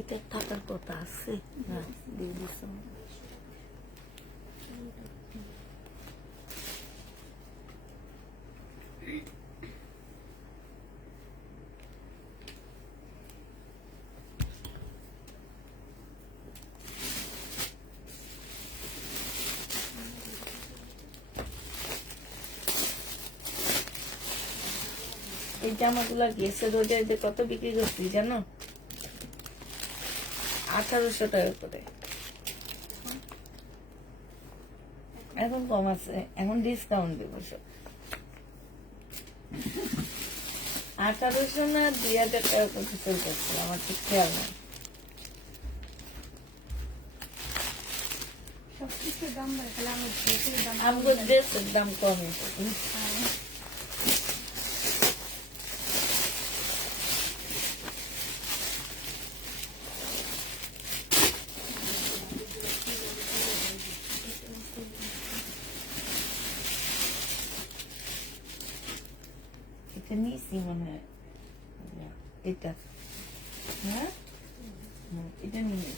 এটা থাকার কথা আছে না, দিয়ে দিস। এই জামাগুলা গেছে রোজায় যে কত বিক্রি করছি জানো? 1800 টাকা করে। এখন কম আছে, এখন ডিসকাউন্ট দেব সব। 1800 না 2000 টাকা করে সেল করছে, আমার ঠিক খেয়াল নাই। সবকিছুর দাম বাড়ে, তাহলে আমার ড্রেসের দাম আমগো ড্রেসের দাম কমে। এটা নিয়েছি মনে হয়, এটা হ্যাঁ এটা নিয়ে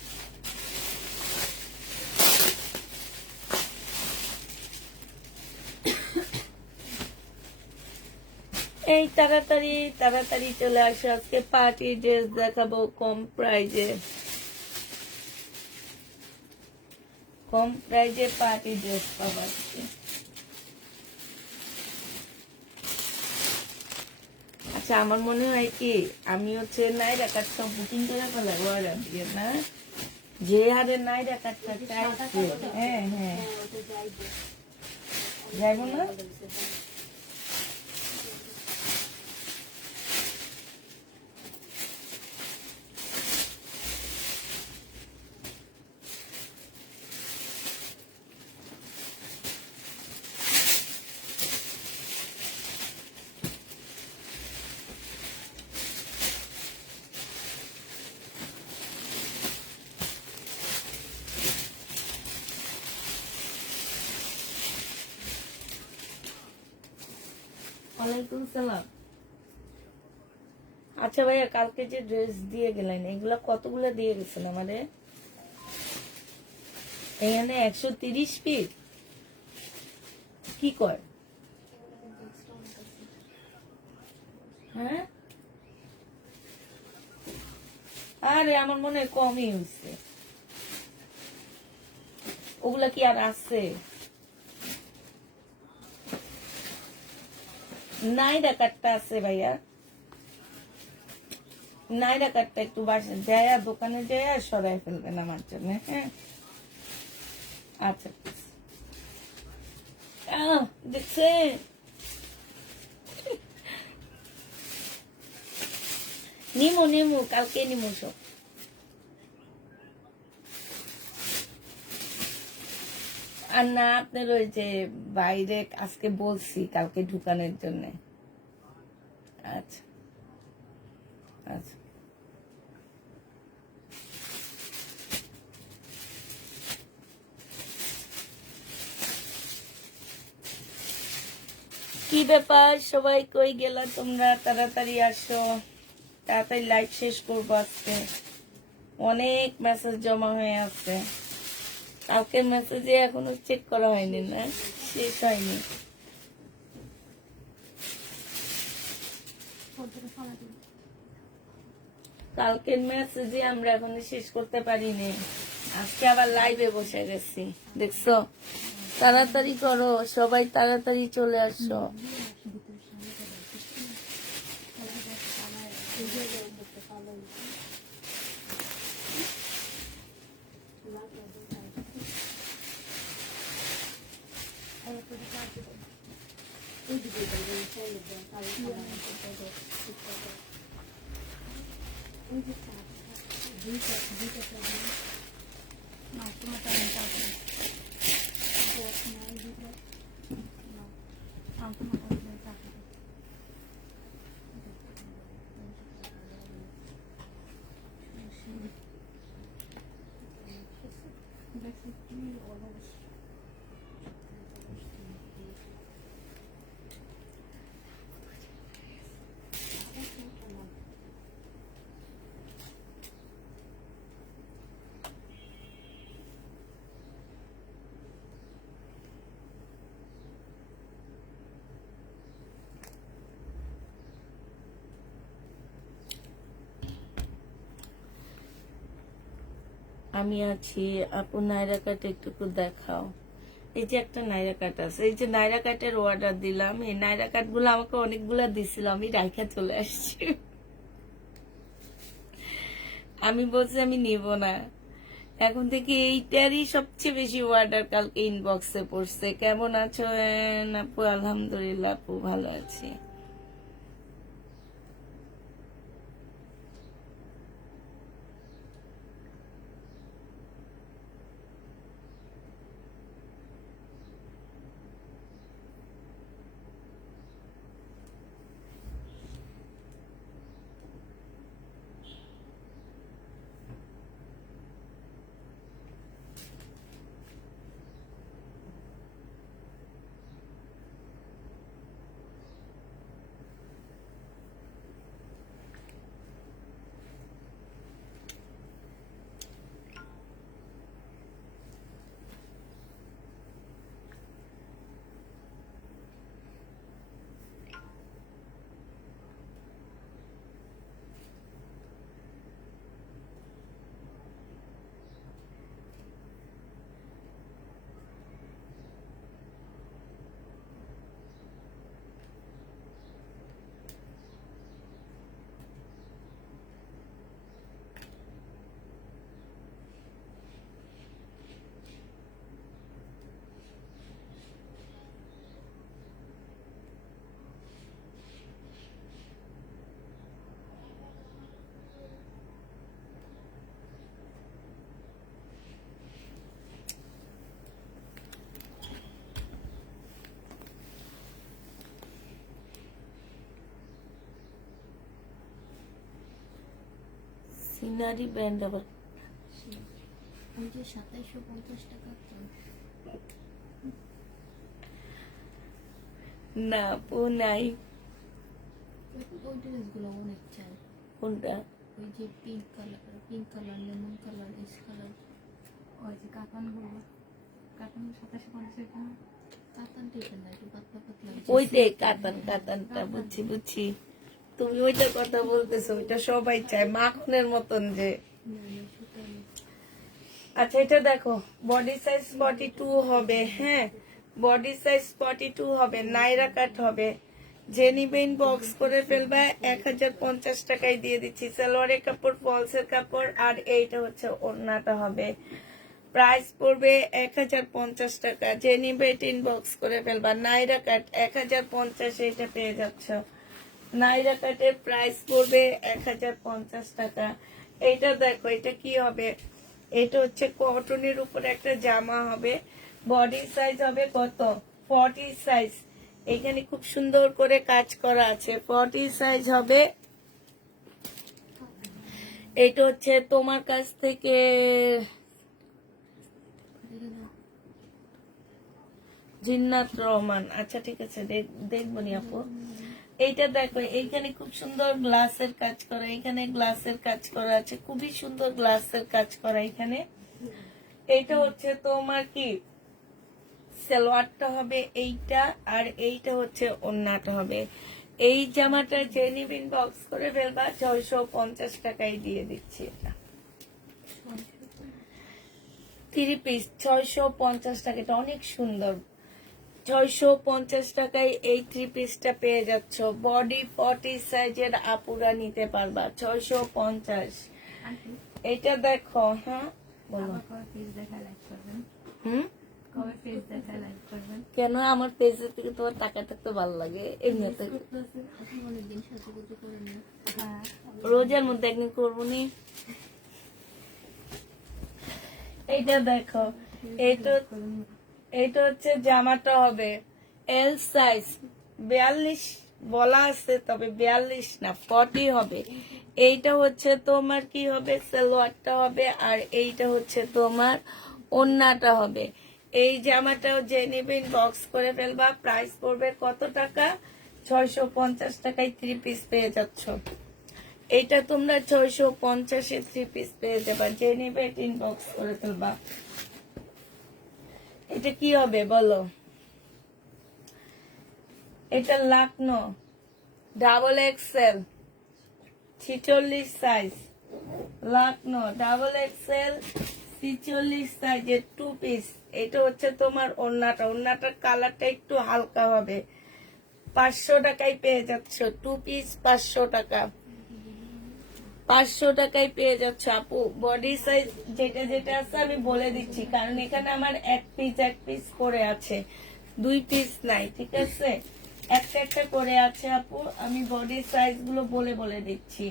এই তাড়াতাড়ি তাড়াতাড়ি চলে আসো, আজকে পার্টি ড্রেস দেখাবো কম প্রাইজে। কম প্রাইজে পার্টি ড্রেস পাবো আজকে। আচ্ছা, আমার মনে হয় কি আমি হচ্ছে নাইরা কাটটা বুকিং করে ফেলাই অর্ডার দিয়ে, না যে হারে নাইরা কাটটা চাইছে। হ্যাঁ হ্যাঁ, যাইব না? ওয়ালাইকুম সালাম। আচ্ছা ভাইয়া, কালকে যে ড্রেস দিয়ে গেলেন এগুলা কতগুলো দিয়ে গেছেন আমাদের? এখানে 130 পিস কি কয়? হ্যাঁ, আরে আমার মনে হয় কমই হয়েছে। ওগুলা কি আর আছে? নাইরা কাটটা আছে ভাইয়া, নাইরা কাটটা একটু বাসা যায়, দোকানে যায় সরাই ফেলবেন আমার জন্য। হ্যাঁ আচ্ছা, দেখছেন নিমু নিমু, কালকে নিমু সব। আর না, আপনার ওই যে বাইরে আজকে বলছি কালকে ঢুকানোর জন্য। আচ্ছা আচ্ছা, কি ব্যাপার সবাই, কই গেলা তোমরা? তাড়াতাড়ি আসো, তাড়াতাড়ি লাইভ শেষ করবো আজকে। অনেক মেসেজ জমা হয়ে আছে, কালকের মেসেজে এখনো চেক করা হয়নি, না শেষ হয়নি। কালকের মেসেজে আমরা এখনো শেষ করতে পারিনি, আজকে আবার লাইভে বসে গেছি, দেখছো? তাড়াতাড়ি করো সবাই, তাড়াতাড়ি চলে আসো। আমি আছি। আপু নাইরা কাট একটু দেখাও। এই যে একটা নাইরা কাট আছে, এই যে নাইরা কাটের অর্ডার দিলাম। এই নাইরা কাট গুলো আমাকে অনেকগুলা দিছিল, আমি রাইখা চলে আসছি। আমি বলছি আমি নিব না। এখন থেকে এইটারই সবচেয়ে বেশি অর্ডার কালকে ইনবক্সে পড়ছে। কেমন আছো আপু? আলহামদুলিল্লাহ আপু, ভালো আছি। সিনারি ব্যান্ড আবার ওই যে 2750 টাকা না আপু নাই। ওই ড্রেসগুলো অনেক চাই। কোনটা? ওই যে pink colour lemon colour S colour, ওই যে কাতানগুলো, কাতান 2750 টাকা। কাতান টাইপের না, একটু পাতলা পাতলা। ওইটাই কাতানটা বুঝছি। তুমি ওইটার কথা বলতেছো, ওইটা সবাই চায়, মাখনের মতন যে। আচ্ছা এটা দেখো, বডি সাইজ 42 হবে। হ্যাঁ, বডি সাইজ 42 হবে, নাইরা কাট হবে। যে নিবে বক্স করে ফেলবা, 1050 টাকায় দিয়ে দিচ্ছি। সালোয়ারের কাপড়, ফলসের কাপড়, আর এইটা হচ্ছে ওড়নাটা হবে। প্রাইস পড়বে 1050 টাকা। যে নিবে এটা ইনবক্স করে ফেলবা। নাইরা কাট 1050, এইটা পেয়ে যাচ্ছ। নাইরা কাটের প্রাইস পড়বে 1050 টাকা। এইটা দেখো, এটা কি হবে? এটা হচ্ছে কটনের উপর একটা জামা হবে। বডি সাইজ হবে কত? 40 সাইজ। এখানে খুব সুন্দর করে কাজ করা আছে। 40 সাইজ হবে। এটা হচ্ছে তোমার কাছ থেকে জিন্নাত রহমান। আচ্ছা ঠিক আছে, দেখবো নি আপু। এইটা দেখো, এইখানে খুব সুন্দর গ্লাসের কাজ করা, এখানে গ্লাসের কাজ করা আছে, খুবই সুন্দর গ্লাসের কাজ করা এখানে। এইটা হচ্ছে তোমার কি সালোয়ারটা হবে এইটা, আর এইটা হচ্ছে ওড়নাটা হবে। এই জামাটা যে নিবেন বক্স করে ফেলবা, 650 টাকায় দিয়ে দিচ্ছি। এটা 3 পিস 650 টাকা, এটা অনেক সুন্দর। 650 টাকায় এই 3 পিসটা পেয়ে যাচ্ছ। বডি 40 সাইজের আপুরা নিতে পারবা, 650। এটা দেখো। হ্যাঁ বলো। কেন আমার পেজের থেকে তোমার টাকা থাকতে ভালো লাগে? এমনিতে রোজার মধ্যে একদিন করবো নি। এইটা দেখো, এইটা হচ্ছে জামাটা হবে এল সাইজ। 42 বলা আছে, তবে 42 না, 40 হবে। এইটা হচ্ছে তোমার কি হবে, সালোয়ারটা হবে, আর এইটা হচ্ছে তোমার ওড়নাটা হবে। এই জামাটাও যে নেবেন বক্স করে ফেলবা। প্রাইস পড়বে কত টাকা? 650 টাকায় 3 পিস পেয়ে যাচ্ছ। এইটা তোমরা 650-এ 3 পিস পেয়ে যাবা। যে নেবে ইনবক্স করে ফেলবা। এটা কি হবে বলো? এটা Lucknow double XL 46 size. Lucknow double XL 46 সাইজের 2 পিস। এটা হচ্ছে তোমার ওড়নাটার কালারটা একটু হালকা হবে। 500 টাকায় পেয়ে যাচ্ছ 2 পিস, 500 টাকা। 500 টাকায় পেয়ে যাচ্ছ আপু। বডি সাইজ যেটা যেটা আছে আমি বলে দিচ্ছি, কারণ এখানে আমার এক পিস করে আছে, 2 পিস নাই, ঠিক আছে? একটা একটা করে আছে আপু, আমি বডি সাইজ গুলো বলে বলে দিচ্ছি।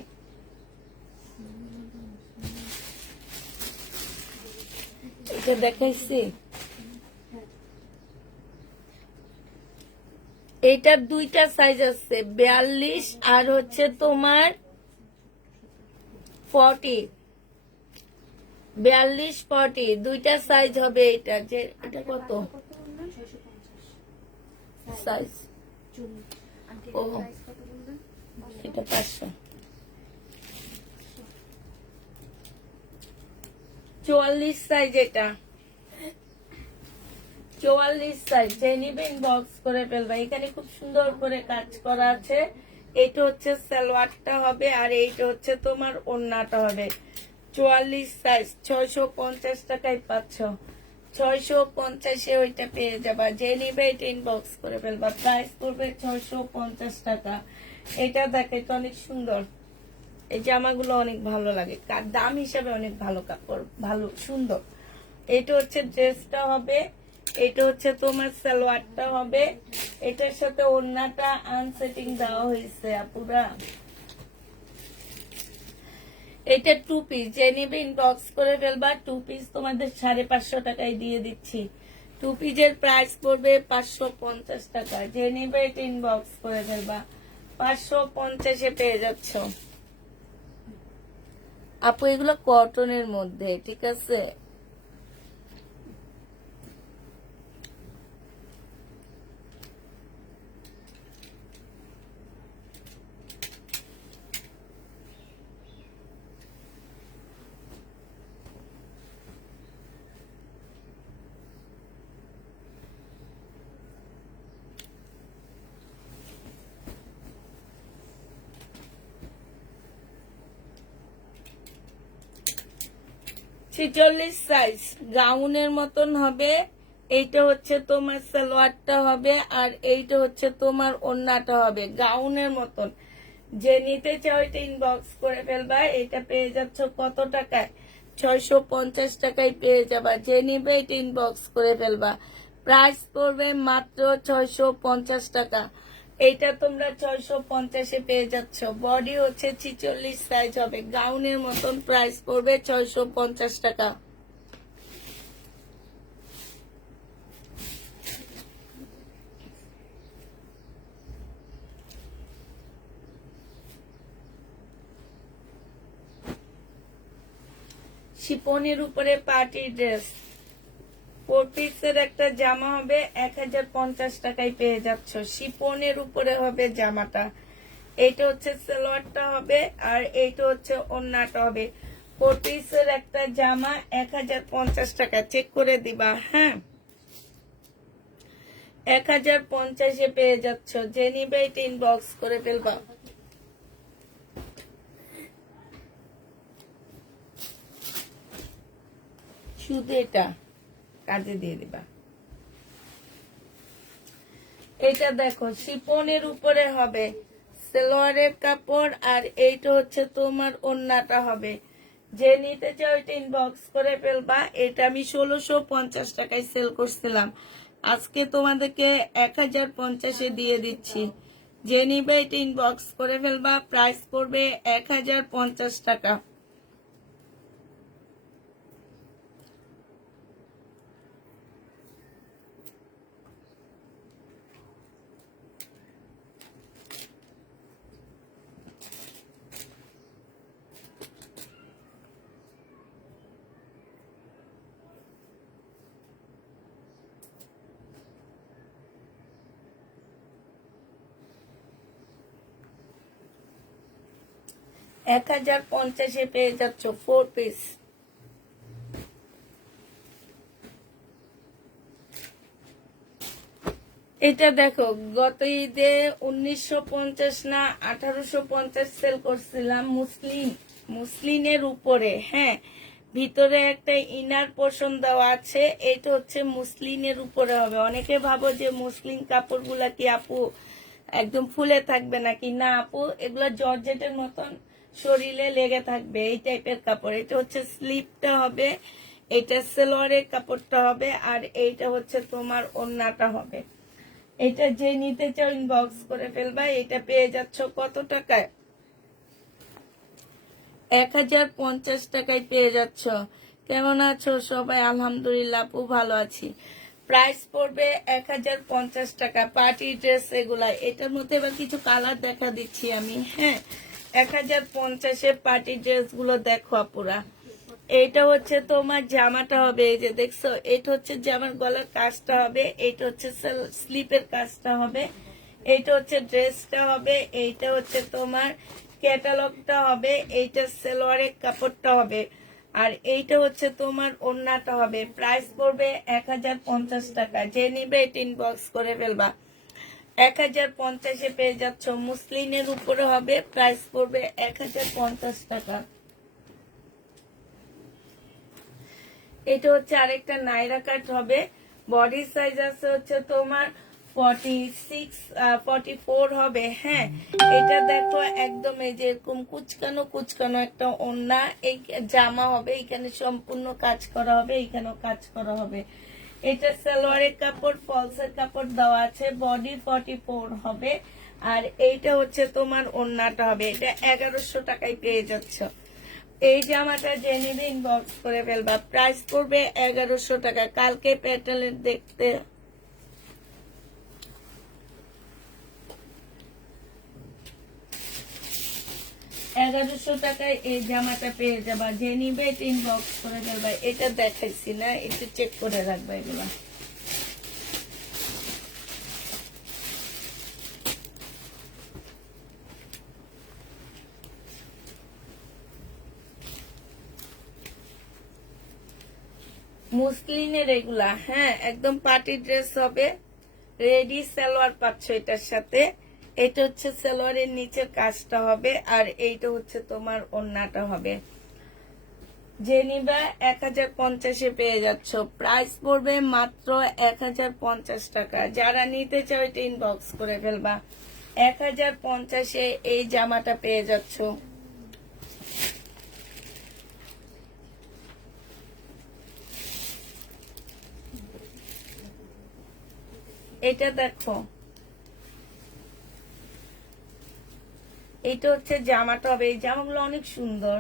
এটা দেখাইছি, এইটার 2টা সাইজ আছে, 42 আর হচ্ছে তোমার 40। 42 40 2টা সাইজ হবে। এটা যে এটা কত সাইজ? ও এটা 500। 44 সাইজ, এটা 44 সাইজ। যে নিবেন বক্স করে ফেলবা। এখানে খুব সুন্দর করে কাজ করা আছে। এটা হচ্ছে সালোয়ারটা হবে আর এইটা হচ্ছে তোমার ওড়নাটা হবে। 44 সাইজ 650 টাকায় পাচ্ছ। 650-এ ওইটা পেয়ে যাবা। যে নিবে এটা ইনবক্স করে ফেলবা। প্রাইস পড়বে 650 টাকা। এটা দেখে তো অনেক সুন্দর। এই জামাগুলো অনেক ভালো লাগে, দাম হিসাবে অনেক ভালো কাপড়, ভালো সুন্দর। এটা হচ্ছে ড্রেসটা হবে, এটা হচ্ছে তোমার সালোয়ারটা হবে। এটার সাথে ওড়নাটা আনসেটিং দেওয়া হয়েছে আপুরা। এটা 2 পিস। যে নিবে ইনবক্স করে ফেলবা। 2 পিস তোমাদের 550 টাকায় দিয়ে দিচ্ছি। 2 পিসের প্রাইস পড়বে 550 টাকা। যে নিবে এটা ইনবক্স করে ফেলবা। 550-এ পেয়ে যাচ্ছ আপু। এগুলো কটনের মধ্যে, ঠিক আছে? ছিচল্লিশ সাইজ গাউনের মতন হবে। এইটা হচ্ছে তোমার সালোয়ারটা হবে আর এইটা হচ্ছে তোমার ওড়নাটা হবে গাউনের মতন। যে নিতে চাও এটা ইনবক্স করে ফেলবা। এটা পেয়ে যাচ্ছ কত টাকায়? 650 টাকায় পেয়ে যাবা। যে নিবে এটা ইনবক্স করে ফেলবা। প্রাইস পড়বে মাত্র 650 টাকা। এইটা তোমরা 650-এ পেয়ে যাচ্ছ। বডি হচ্ছে 46 সাইজ হবে গাউনের মতন। প্রাইস পড়বে 650 টাকা। শিপনের উপরে পার্টি ড্রেস 4 পিসের একটা জামা হবে 1050 টাকায় পেয়ে যাচ্ছ। শিপনের উপরে হবে জামাটা। এইটা হচ্ছে সালোয়ারটা হবে আর এইটা হচ্ছে ওড়নাটা হবে। 4 পিসের একটা জামা 1050 টাকা। চেক করে দিবা, হ্যাঁ? 1050-এ পেয়ে যাচ্ছ। যে নিবে এটা ইনবক্স করে ফেলবা। শুধু এটা কাজে দিয়ে দিবা। এটা দেখো শিপনের উপরে হবে সালোয়ারের কাপড় আর এইটা হচ্ছে তোমার ওড়নাটা হবে। যে নিতে চাও এটা ইনবক্স করে ফেলবা। এটা আমি 1650 টাকায় সেল করছিলাম, আজকে তোমাদেরকে 1050-এ দিয়ে দিচ্ছি। যে নিবে এটা ইনবক্স করে ফেলবা। প্রাইস পড়বে 1050 টাকা। এক 1050-এ পেয়ে যাচ্ছ 4 পিস। এটা দেখো গত ঈদে 1950 না 1850 সেল করছিলাম মুসলিনের উপরে, হ্যাঁ? ভিতরে একটা ইনার পোর্শন দেওয়া আছে। এটা হচ্ছে মুসলিনের উপরে হবে। অনেকে ভাবো যে মুসলিন কাপড়গুলা কি আপু একদম ফুলে থাকবে নাকি, না আপু, এগুলা জর্জেটের মতন শরীরে লেগে থাকবে, এই টাইপের কাপড়। এটা হচ্ছে স্লিপটা হবে, এটা সেলোয়ারের কাপড়টা হবে, আর এইটা হচ্ছে তোমার ওড়নাটা হবে। এটা যে নিতে চাও ইনবক্স করে ফেলবা। এটা পেয়ে যাচ্ছ কত টাকায়? 1050 টাকায় পেয়ে যাচ্ছ। কেমন আছো সবাই? আলহামদুলিল্লাহ আপু, ভালো আছি। প্রাইস পড়বে 1050 টাকা। পার্টি ড্রেস এগুলা। এটার মধ্যে এবার কিছু কালার দেখা দিচ্ছি আমি। হ্যাঁ, 1050-এ পার্টি ড্রেস গুলো দেখো আপুরা। এইটা হচ্ছে তোমার জামাটা হবে, এই যে দেখছো, এটা হচ্ছে জামার গলার কাজটা হবে, এইটা হচ্ছে স্লিপের কাজটা হবে, এইটা হচ্ছে ড্রেসটা হবে, এইটা হচ্ছে তোমার ক্যাটালগটা হবে, এইটা সালোয়ারের কাপড়টা হবে, আর এইটা হচ্ছে তোমার ওড়নাটা হবে। প্রাইস পড়বে 1050 টাকা। যে নিবে এটা ইনবক্স করে ফেলবা। 1050-এ পেয়ে যাচ্ছ। মুসলিনের উপরে হবে, প্রাইস পড়বে 1050 টাকা। এটা হচ্ছে আরেকটা নাইরা কাট হবে। বডি সাইজ আছে হচ্ছে তোমার 46 44 হবে। হ্যাঁ, এটা দেখো একদম এই যে এরকম কুচকানো কুচকানো একটা ওড়না, এই জামা হবে, এখানে সম্পূর্ণ কাজ করা হবে, এখানেও কাজ করা হবে। এটা সালোয়ারের কাপড়, ফলসের কাপড় দেওয়া আছে। বডি 44 হবে, আর এইটা হচ্ছে তোমার ওড়নাটা হবে। এটা 1100 টাকায় পেয়ে যাচ্ছ। এই জামাটা যে নিবে ইনবক্স করে ফেলবা। প্রাইস পড়বে 1100 টাকা। কালকে প্যাটার্ন দেখতে 1100 টাকায় এই জামাটা পেয়ে যাবা। যে নিবে এটা ইনবক্স করে ফেলবা। এটা দেখাইছি না, একটু চেক করে রাখবা এগুলা। মুসলিনের এগুলা। হ্যাঁ, একদম পার্টি ড্রেস হবে। রেডি সালোয়ার পাচ্ছ এটার সাথে। এটা হচ্ছে সালোয়ারের নিচের কাজটা হবে, আর এইটা হচ্ছে তোমার ওড়নাটা হবে। যে নিবা 1050-এ পেয়ে যাচ্ছ। প্রাইস পড়বে মাত্র 1050 টাকা। যারা নিতে চাও এটা ইনবক্স করে ফেলবা। 1050-এ এই জামাটা পেয়ে যাচ্ছ। এটা দেখো, এটা হচ্ছে জামাটা হবে। এই জামাগুলো অনেক সুন্দর।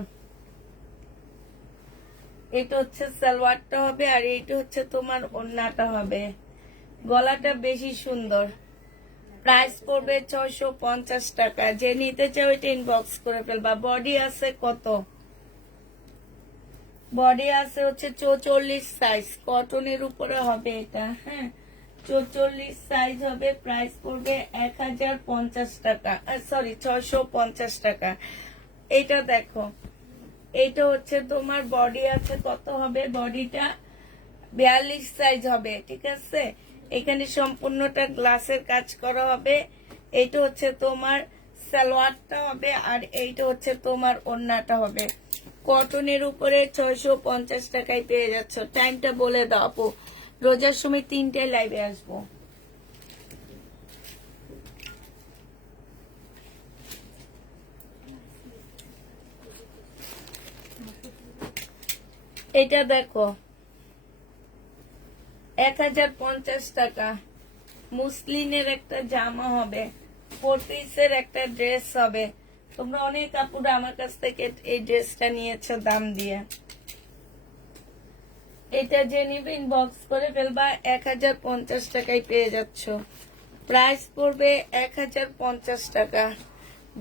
এটা হচ্ছে সালোয়ারটা হবে, আর এইটা হচ্ছে তোমার ওড়নাটা হবে। গলাটা বেশি সুন্দর। প্রাইস পড়বে 650 টাকা। যে নিতে চাও এটা ইনবক্স করে ফেলবা। বডি আছে কত? বডি আছে হচ্ছে 44 সাইজ। কটনের উপরে হবে এটা। হ্যাঁ, 44 সাইজ হবে। প্রাইস পড়বে 1050 টাকা, সরি 650 টাকা। এটা দেখো, এটা হচ্ছে তোমার বডি আছে কত হবে? বডিটা 42 সাইজ হবে। ঠিক আছে, এখানে সম্পূর্ণটা গ্লাসের কাজ করা হবে। এইটা হচ্ছে তোমার সালোয়ারটা হবে, আর এইটা হচ্ছে তোমার ওড়নাটা হবে। কটনের উপরে 650 টাকায় পেয়ে যাচ্ছ। টাইমটা বলে দাও আপু। রোজার সময় 3টায় লাইভে আসবো। এটা দেখো 1050 টাকা। মুসলিনের একটা জামা হবে, 4 পিসের একটা ড্রেস হবে। তোমরা অনেক আপুরা আমার কাছ থেকে এই ড্রেসটা নিয়েছো দাম দিয়ে। এটা যে নিবে ইনবক্স করে ফেলবা। 1050 টাকায় পেয়ে যাচ্ছ। প্রাইস পড়বে 1050 টাকা।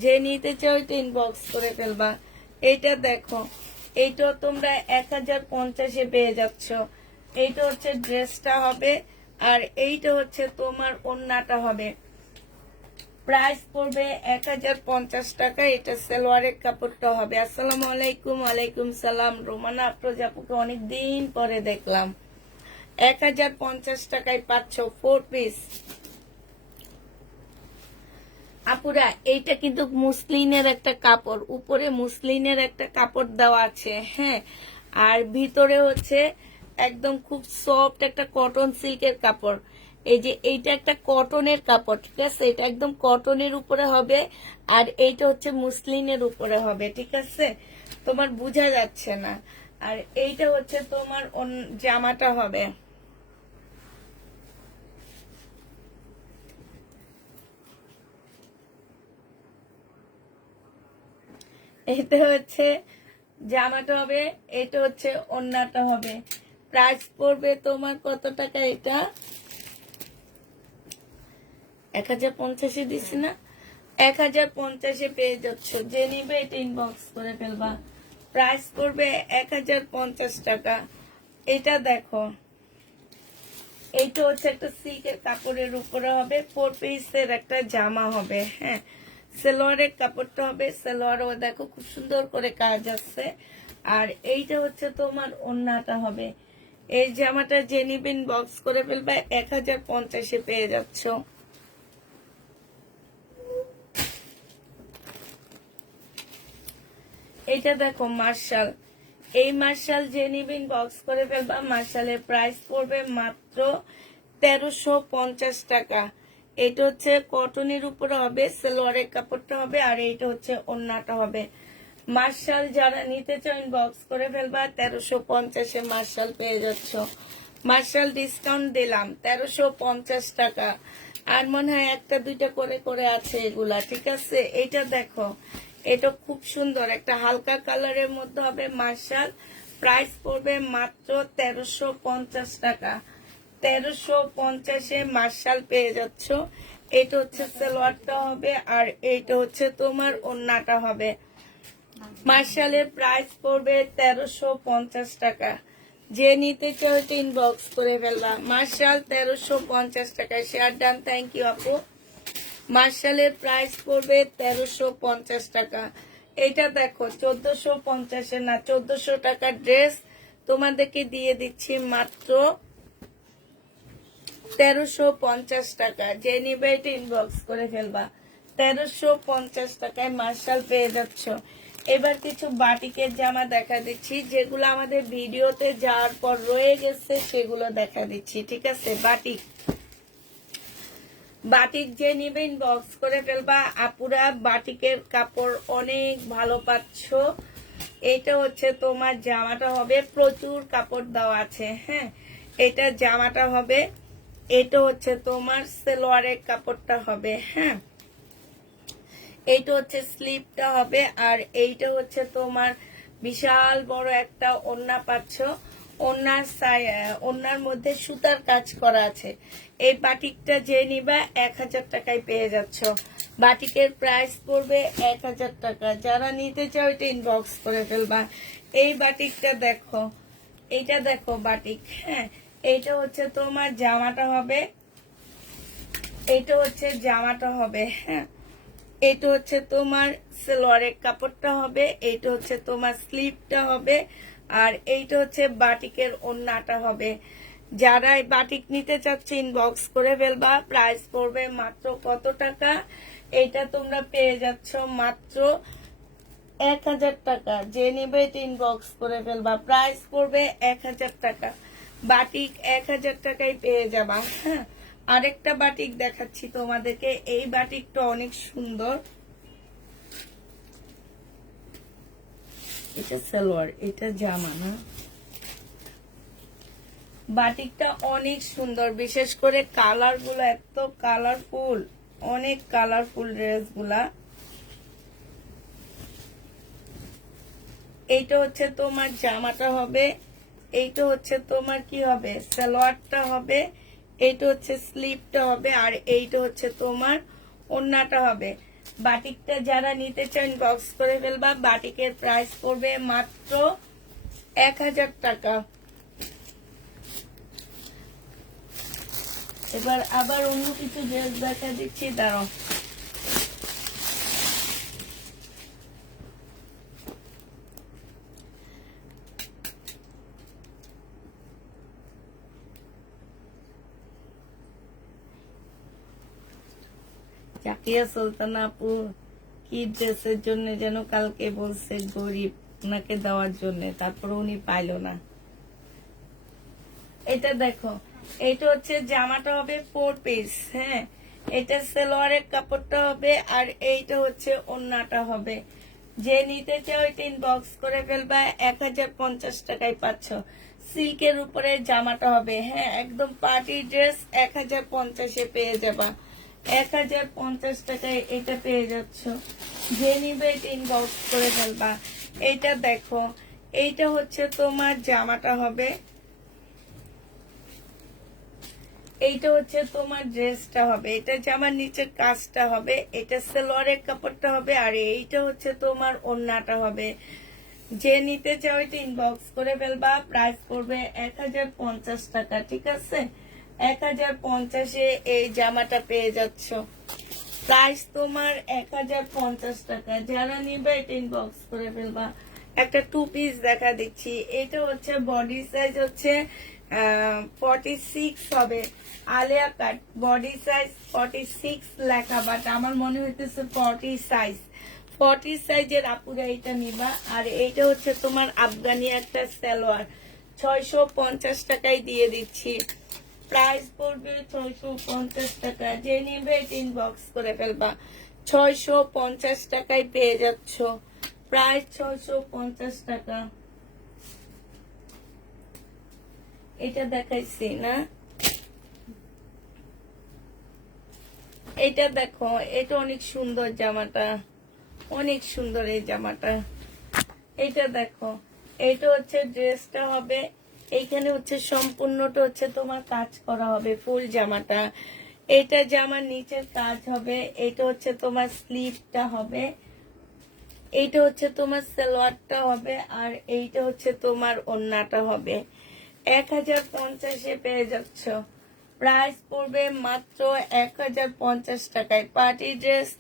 যে নিতে চাও এটা ইনবক্স করে ফেলবা। এইটা দেখো, এইটাও তোমরা 1050-এ পেয়ে যাচ্ছ। এইটা হচ্ছে ড্রেসটা হবে, আর এইটা হচ্ছে তোমার ওড়নাটা হবে। প্রাইস পড়বে 1050 টাকা। এটা সালোয়ারের কাপড়টা হবে। আসসালামু আলাইকুম। ওয়ালাইকুম সালাম। রোমানা প্রজাপুকে অনেকদিন পরে দেখলাম। 1050 টাকায় পাচ্ছ 4 পিস। আপুরা, এইটা কিন্তু মুসলিনের একটা কাপড়, উপরে মুসলিনের একটা কাপড় দেওয়া আছে। হ্যাঁ, আর ভিতরে হচ্ছে একদম খুব সফট একটা কটন সিল্কের কাপড়। এই যে এইটা একটা কটনের কাপড়, ঠিক আছে, এটা একদম কটনের উপরে হবে, আর এইটা হচ্ছে মুসলিনের উপরে হবে, ঠিক আছে, তোমার বোঝা যাচ্ছে না। আর এইটা হচ্ছে তোমার জামাটা হবে। এটা হচ্ছে জামাটা হবে, এটা হচ্ছে ওড়নাটা হবে। প্রাইস পড়বে তোমার কত টাকা? এটা 1050 দিছি না, 1050 পেয়ে যাচ্ছ। যে নিবে এটা ইনবক্স করে ফেলবা। প্রাইস পড়বে 1050 টাকা। এটা দেখো, এইটা হচ্ছে একটা সিল্কের কাপড়ের উপরে হবে, 4 পিসের একটা জামা হবে। হ্যাঁ, সালোয়ারের কাপড়টা হবে, সালোয়ারও দেখো খুব সুন্দর করে কাজ আছে। আর এইটা হচ্ছে তোমার ওড়নাটা হবে। এই জামাটা যে নিবেন বক্স করে ফেলবা, 1050 পেয়ে যাচ্ছ। এটা দেখো মার্শাল, এই মার্শাল যে নিবেন বক্স করে ফেলবা। মার্শালের প্রাইস পড়বে মাত্র 1350 টাকা। এটা হচ্ছে কটনের উপরে হবে, সালোয়ারের কাপড়টা হবে, আর এইটা হচ্ছে ওড়নাটা হবে। মার্শাল যারা নিতে চান বক্স করে ফেলবা, 1350 মার্শাল পেয়ে যাচ্ছ। মার্শাল ডিসকাউন্ট দিলাম 1350 টাকা। আর মনে হয় একটা দুইটা করে করে আছে এগুলা, ঠিক আছে। এইটা দেখো, এটা খুব সুন্দর একটা হালকা কালারের মধ্যে হবে মার্শাল। প্রাইস পড়বে মাত্র 1350 টাকা। 1350 মার্শাল পেয়ে যাচ্ছ। এটা হচ্ছে সালোয়ারটা হবে, আর এইটা হচ্ছে তোমার ওড়নাটা হবে। মার্শালের প্রাইস পড়বে 1350 টাকা। যে নিতে চাও ইনবক্স করে ফেলবা। মার্শাল 1350 টাকা। শেয়ার ডান, থ্যাংক ইউ আপু। মার্শালের প্রাইস পড়বে 1350 টাকা। এটা দেখো 1450 না, 1400 টাকার ড্রেস তোমাদেরকে দিয়ে দিচ্ছি মাত্র 1350 টাকা। যে নিবে এটা ইনবক্স করে ফেলবা। 1350 টাকায় মার্শাল পেয়ে যাচ্ছ। এবার কিছু বাটিকের জামা দেখা দিচ্ছি, যেগুলো আমাদের ভিডিওতে যাওয়ার পর রয়ে গেছে সেগুলো দেখা দিচ্ছি, ঠিক আছে। বাটিক যে নিবেন বক্স করে ফেলবা। আপুরা বাটিকের কাপড় অনেক ভালো পাচ্ছ। এটা হচ্ছে তোমার জামাটা হবে, প্রচুর কাপড় দেওয়া আছে। হ্যাঁ, এটা জামাটা হবে, এটা হচ্ছে তোমার সালোয়ারের কাপড়টা হবে। হ্যাঁ, এইটা হচ্ছে স্লিপটা হবে, আর এইটা হচ্ছে তোমার বিশাল বড় একটা ওড়না পাচ্ছ। ওড়নার মধ্যে সুতার কাজ করা আছে। এই বাটিকটা যে নিবা 1000 টাকায় পেয়ে যাচ্ছ। বাটিকের প্রাইস পড়বে 1000 টাকা। যারা নিতে চাও এটা ইনবক্স করে ফেলবা। এই বাটিকটা দেখো, এইটা দেখো বাটিক। হ্যাঁ, এইটা হচ্ছে তোমার জামাটা হবে, এইটা হচ্ছে জামাটা হবে। হ্যাঁ, এটা হচ্ছে তোমার সালোয়ারের কাপড়টা হবে, এইটা হচ্ছে তোমার স্লিপটা হবে, আর এইটা হচ্ছে বাটিকের ওড়নাটা হবে। যারা এই বাটিক নিতে চাচ্ছে ইনবক্স করে ফেলবা। প্রাইস পড়বে মাত্র কত টাকা? এটা তোমরা পেয়ে যাচ্ছ মাত্র 1000 টাকা। যে নেবে এটা ইনবক্স করে ফেলবা। প্রাইস পড়বে 1000 টাকা। বাটিক 1000 টাকায় পেয়ে যাবা। হ্যাঁ, আরেকটা বাটিক দেখাচ্ছি তোমাদেরকে। এই বাটিকটা অনেক সুন্দর। এটা সালোয়ার, এটা জামা না। বাটিকটা অনেক সুন্দর, বিশেষ করে কালার গুলো এত কালারফুল, অনেক কালারফুল ড্রেস গুলা। এইটা হচ্ছে তোমার জামাটা হবে, এইটা হচ্ছে তোমার কি হবে, সালোয়ারটা হবে, এইটা হচ্ছে স্লিপটা হবে, আর এইটা হচ্ছে তোমার ওড়নাটা হবে। বাটিকটা যারা নিতে চান বক্স করে ফেলবা। বাটিকের প্রাইস পড়বে মাত্র 1000 টাকা। এবার আবার অন্য কিছু ড্রেস দেখা দিচ্ছি, দাঁড়াও। জাকিয়া সুলতানা আপু কি ড্রেসের জন্য যেন কালকে বলছে গরিব। ওনাকে দেওয়ার জন্য, তারপর উনি পাইলো না। এটা দেখো, এটা হচ্ছে জামাটা হবে 4 পিস। হ্যাঁ, এটা সালোয়ারের কাপড়টা হবে, আর এইটা হচ্ছে ওড়নাটা হবে। যে নিতে চাও এটা ইনবক্স করে ফেলবা, 1050 টাকায় পাচ্ছ। সিল্কের উপরে জামাটা হবে। হ্যাঁ, একদম পার্টি ড্রেস 1050-এ পেয়ে যাবা। 1050 টাকায় এটা পেয়ে যাচ্ছ। যে নিবে এটা ইনবক্স করে ফেলবা। এইটা দেখো, এইটা হচ্ছে তোমার জামাটা হবে, এইটা হচ্ছে তোমার ড্রেসটা হবে, এটা জামার নিচের কাজটা হবে, এটা সালোয়ারের কাপড়টা হবে, আর এইটা হচ্ছে তোমার ওড়নাটা হবে। যে নিতে চাও এটা ইনবক্স করে ফেলবা। প্রাইস পড়বে 1050 টাকা। ঠিক আছে, 1050-এ এই জামাটা পেয়ে যাচ্ছ। প্রাইস তোমার 1050 টাকা। যারা নিবে এটা ইনবক্স করে ফেলবা। একটা 2 পিস দেখা দিচ্ছি। এটা হচ্ছে বডি সাইজ হচ্ছে 46 হবে, আলিয়া কাট। বডি সাইজ 46 লেখা, বাট আমার মনে হইতেছে 40 সাইজ। 40 সাইজের আপুরা এটা নিবা। আর এইটা হচ্ছে তোমার আফগানি একটা সালোয়ার, 650 টাকায় দিয়ে দিচ্ছি। প্রাইস পড়বে 650 টাকা। যে নিবে ইনবক্স করে ফেলবা। 650 টাকায় পেয়ে যাচ্ছ। প্রাইস 650 টাকা। এটা দেখাইছি না? এটা দেখো, এটা অনেক সুন্দর জামাটা, অনেক সুন্দর এই জামাটা। এটা দেখো, এটা হচ্ছে ড্রেসটা হবে। এইখানে হচ্ছে সম্পূর্ণটা হচ্ছে তোমার কাজ করা হবে, ফুল জামাটা। এটা জামার নিচের কাজ হবে। এটা হচ্ছে তোমার স্লিভটা হবে। এইটা হচ্ছে তোমার সালোয়ারটা হবে, আর এইটা হচ্ছে তোমার ওড়নাটা হবে। 1050-এ পেয়ে যাচ্ছ। প্রাইস পড়বে মাত্র 1050 টাকায়। পার্টি ড্রেস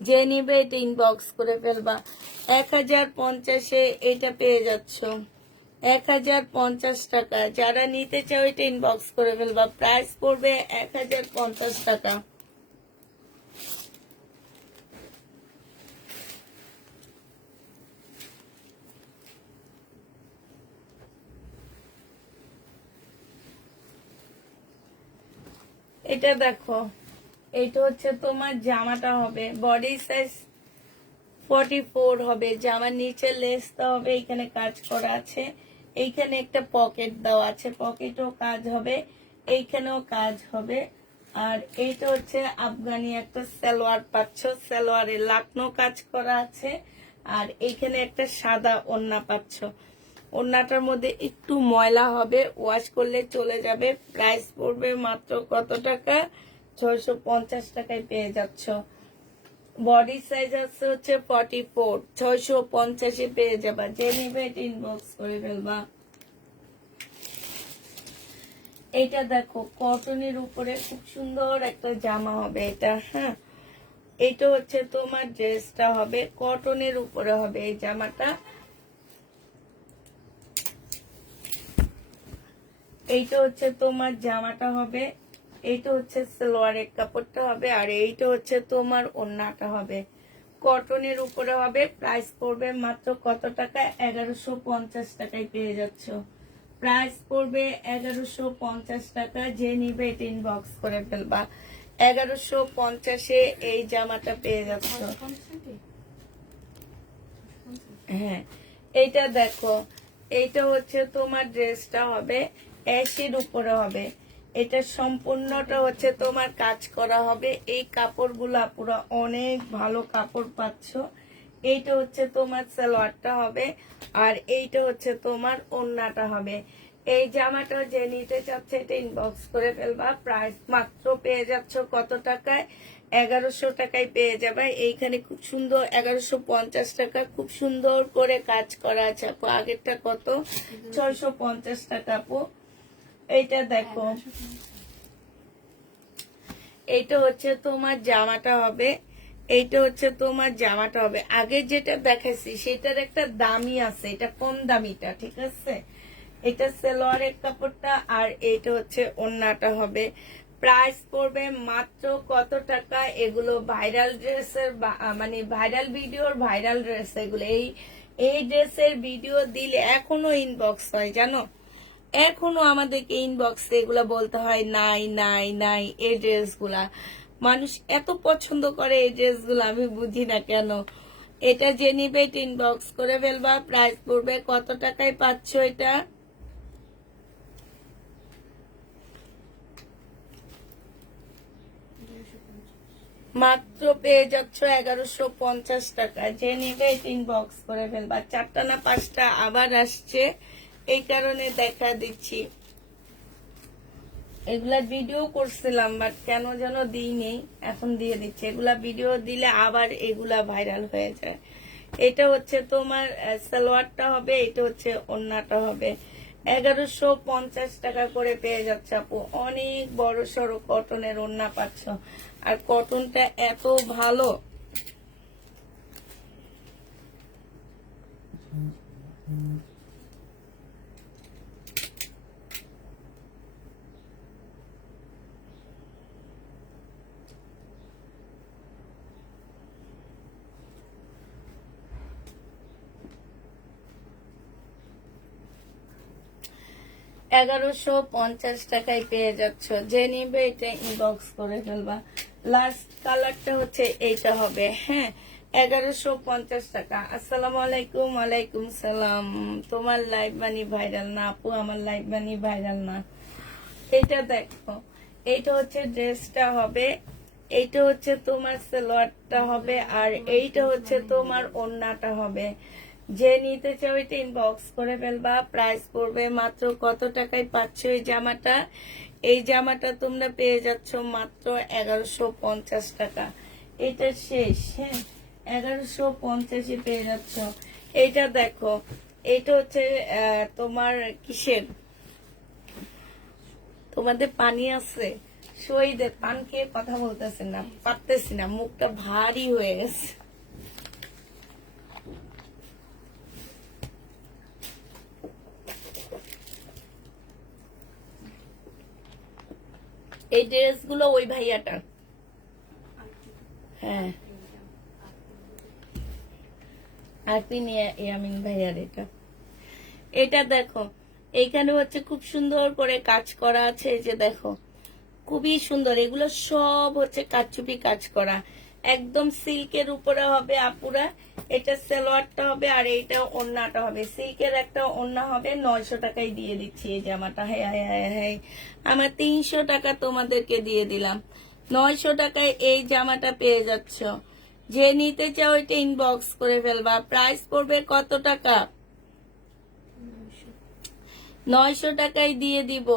যে নিবে এটা ইনবক্স করে ফেলবা। 1050-এ এটা পেয়ে যাচ্ছ। 1050 টাকা। যারা নিতে চাও এটা ইনবক্স করে ফেলবা। প্রাইস পড়বে 1050 টাকা। এটা দেখো, এটা হচ্ছে তোমার জামাটা হবে। বডি সাইজ 44 হবে। জামার নিচে লেসটা হবে, এখানে কাজ করা আছে। এইখানে একটা পকেট দেওয়া আছে, পকেটও কাজ হবে, এইখানেও কাজ হবে। আর এইটা হচ্ছে আফগানি একটা সালোয়ার পাচ্ছ, সালোয়ারে লাকনো কাজ করা আছে। আর এইখানে একটা সাদা ওড়না পাচ্ছ। ওড়নাটার মধ্যে একটু ময়লা হবে, ওয়াশ করলে চলে যাবে। প্রাইস পড়বে মাত্র কত টাকা? 650 টাকায় পেয়ে যাচ্ছ। বডি সাইজ আছে হচ্ছে 44, 650-এ পেয়ে যাবা। যে নিবে এটা ইনবক্স করে ফেলবা। এটা দেখো, কটনের উপরে খুব সুন্দর একটা জামা হবে এটা। হ্যাঁ, এটা হচ্ছে তোমার ড্রেসটা হবে, কটনের উপরে হবে এই জামাটা। এইটা হচ্ছে তোমার জামাটা হবে, এইটা হচ্ছে সালোয়ারের কাপড়টা হবে, আর এইটা হচ্ছে তোমার ওড়নাটা হবে। কটনের উপরে হবে। প্রাইস পড়বে মাত্র কত টাকা? 1150 টাকায় পেয়ে যাচ্ছ। প্রাইস পড়বে 1150 টাকা। যে নিবে এটা ইনবক্স করে ফেলবা। 1150-এ এই জামাটা পেয়ে যাচ্ছ। হ্যাঁ, এইটা দেখো, এইটা হচ্ছে তোমার ড্রেসটা হবে, অ্যাশের উপরে হবে। এটা সম্পূর্ণটা হচ্ছে তোমার কাজ করা হবে। এই কাপড়গুলা পুরো অনেক ভালো কাপড় পাচ্ছ। এইটা হচ্ছে তোমার সালোয়ারটা হবে, আর এইটা হচ্ছে তোমার ওড়নাটা হবে। এই জামাটা যে নিতে চাচ্ছে এটা ইনবক্স করে ফেলবা। প্রাইস মাত্র পেয়ে যাচ্ছ কত টাকায়? 1100 টাকায় পেয়ে যাবে। এইখানে খুব সুন্দর 1150 টাকা, খুব সুন্দর করে কাজ করা আছে আপু। আগেরটা কত? 650 টাকা আপু। এইটা দেখো, এইটা হচ্ছে তোমার জামাটা হবে, এইটা হচ্ছে তোমার জামাটা হবে। আগে যেটা দেখাইছি সেটার একটা দামি আছে, এটা কম দামিটা। ঠিক আছে, এটা সালোয়ারের কাপড়টা, আর এইটা হচ্ছে ওড়নাটা হবে। প্রাইস পড়বে মাত্র কত টাকা? এগুলো ভাইরাল ড্রেসের মানে ভাইরাল ভিডিওর ভাইরাল ড্রেস। এগুলো এই ড্রেসের ভিডিও দিলে এখনো ইনবক্স হয় জানো, এখনো আমাদেরকে ইনবক্সে এগুলা বলতে হয় নাই নাই নাই। এই ড্রেসগুলা মানুষ এত পছন্দ করে, এই ড্রেসগুলো আমি বুঝি না কেন। এটা যে নিবে ইনবক্স করে ফেলবা। প্রাইস পড়বে কত টাকায় পাচ্ছ এটা? মাত্র পেয়ে যাচ্ছ 1150 টাকা। যে নিবে ইনবক্স করে ফেলবা। 4টা না 5টা আবার আসছে, এই কারণে দেখা দিচ্ছি। এগুলা ভিডিও করছিলাম বাট কেন যেন দিইনি, এখন দিয়ে দিচ্ছে। এগুলা ভিডিও দিলে আবার এগুলা ভাইরাল হয়ে যায়। এটা হচ্ছে তোমার সালোয়ারটা হবে, এটা হচ্ছে ওড়নাটা হবে। 1150 টাকা করে পেয়ে যাচ্ছে আপু। অনেক বড় সড়ো কটনের ওড়না পাচ্ছ, আর কটনটা এত ভালো। এগারোশো পঞ্চাশ টাকায় পেয়ে যাচ্ছ। যে নিবে এটা ইনবক্স করে ফেলবা। লাস্ট কালারটা হচ্ছে এইটা হবে। হ্যাঁ, 1150 টাকা। আসসালামু আলাইকুম। ওয়ালাইকুম সালাম। তোমার লাইভ মানি ভাইরাল না আপু, আমার লাইভ মানি ভাইরাল না। এটা দেখো, এইটা হচ্ছে ড্রেসটা হবে, এইটা হচ্ছে তোমার সালোয়ারটা হবে, আর এইটা হচ্ছে তোমার ওড়নাটা হবে। যে নিতে চাও এটা ইনবক্স করে ফেলবা। প্রাইস পড়বে মাত্র কত টাকায় পাচ্ছ এই জামাটা? এই জামাটা তোমরা পেয়ে যাচ্ছ মাত্র 1150 টাকা। এটা শেষ। হ্যাঁ, 1150 পেয়ে যাচ্ছ। এইটা দেখো, এটা হচ্ছে তোমার কিসের, তোমাদের পানি আছে? শহীদের পান খেয়ে কথা বলতেছে না, পারতেছি না, মুখটা ভারী হয়ে গেছে। এই ড্রেসগুলো ওই ভাইয়াটার। হ্যাঁ, আরপিন ইয়ামিন ভাইয়ার এটা। এটা দেখো, এইখানে হচ্ছে খুব সুন্দর করে কাজ করা আছে। এই যে দেখো, খুবই সুন্দর। এগুলো সব হচ্ছে কারচুপি কাজ করা, একদম সিল্কের উপরে হবে আপুরা। এটা সালোয়ারটা হবে, আর এইটা ওড়নাটা হবে। সিল্কের একটা ওড়না হবে। 900 টাকায় দিয়ে দিচ্ছি এই জামাটা। হ্যাঁ হ্যাঁ হ্যাঁ হ্যাঁ, আমার 300 টাকা তোমাদেরকে দিয়ে দিলাম। 900 টাকায় এই জামাটা পেয়ে যাচ্ছ। যে নিতে চাও এটা ইনবক্স করে ফেলবা। প্রাইস পড়বে কত টাকা? 900 টাকায় দিয়ে দিব।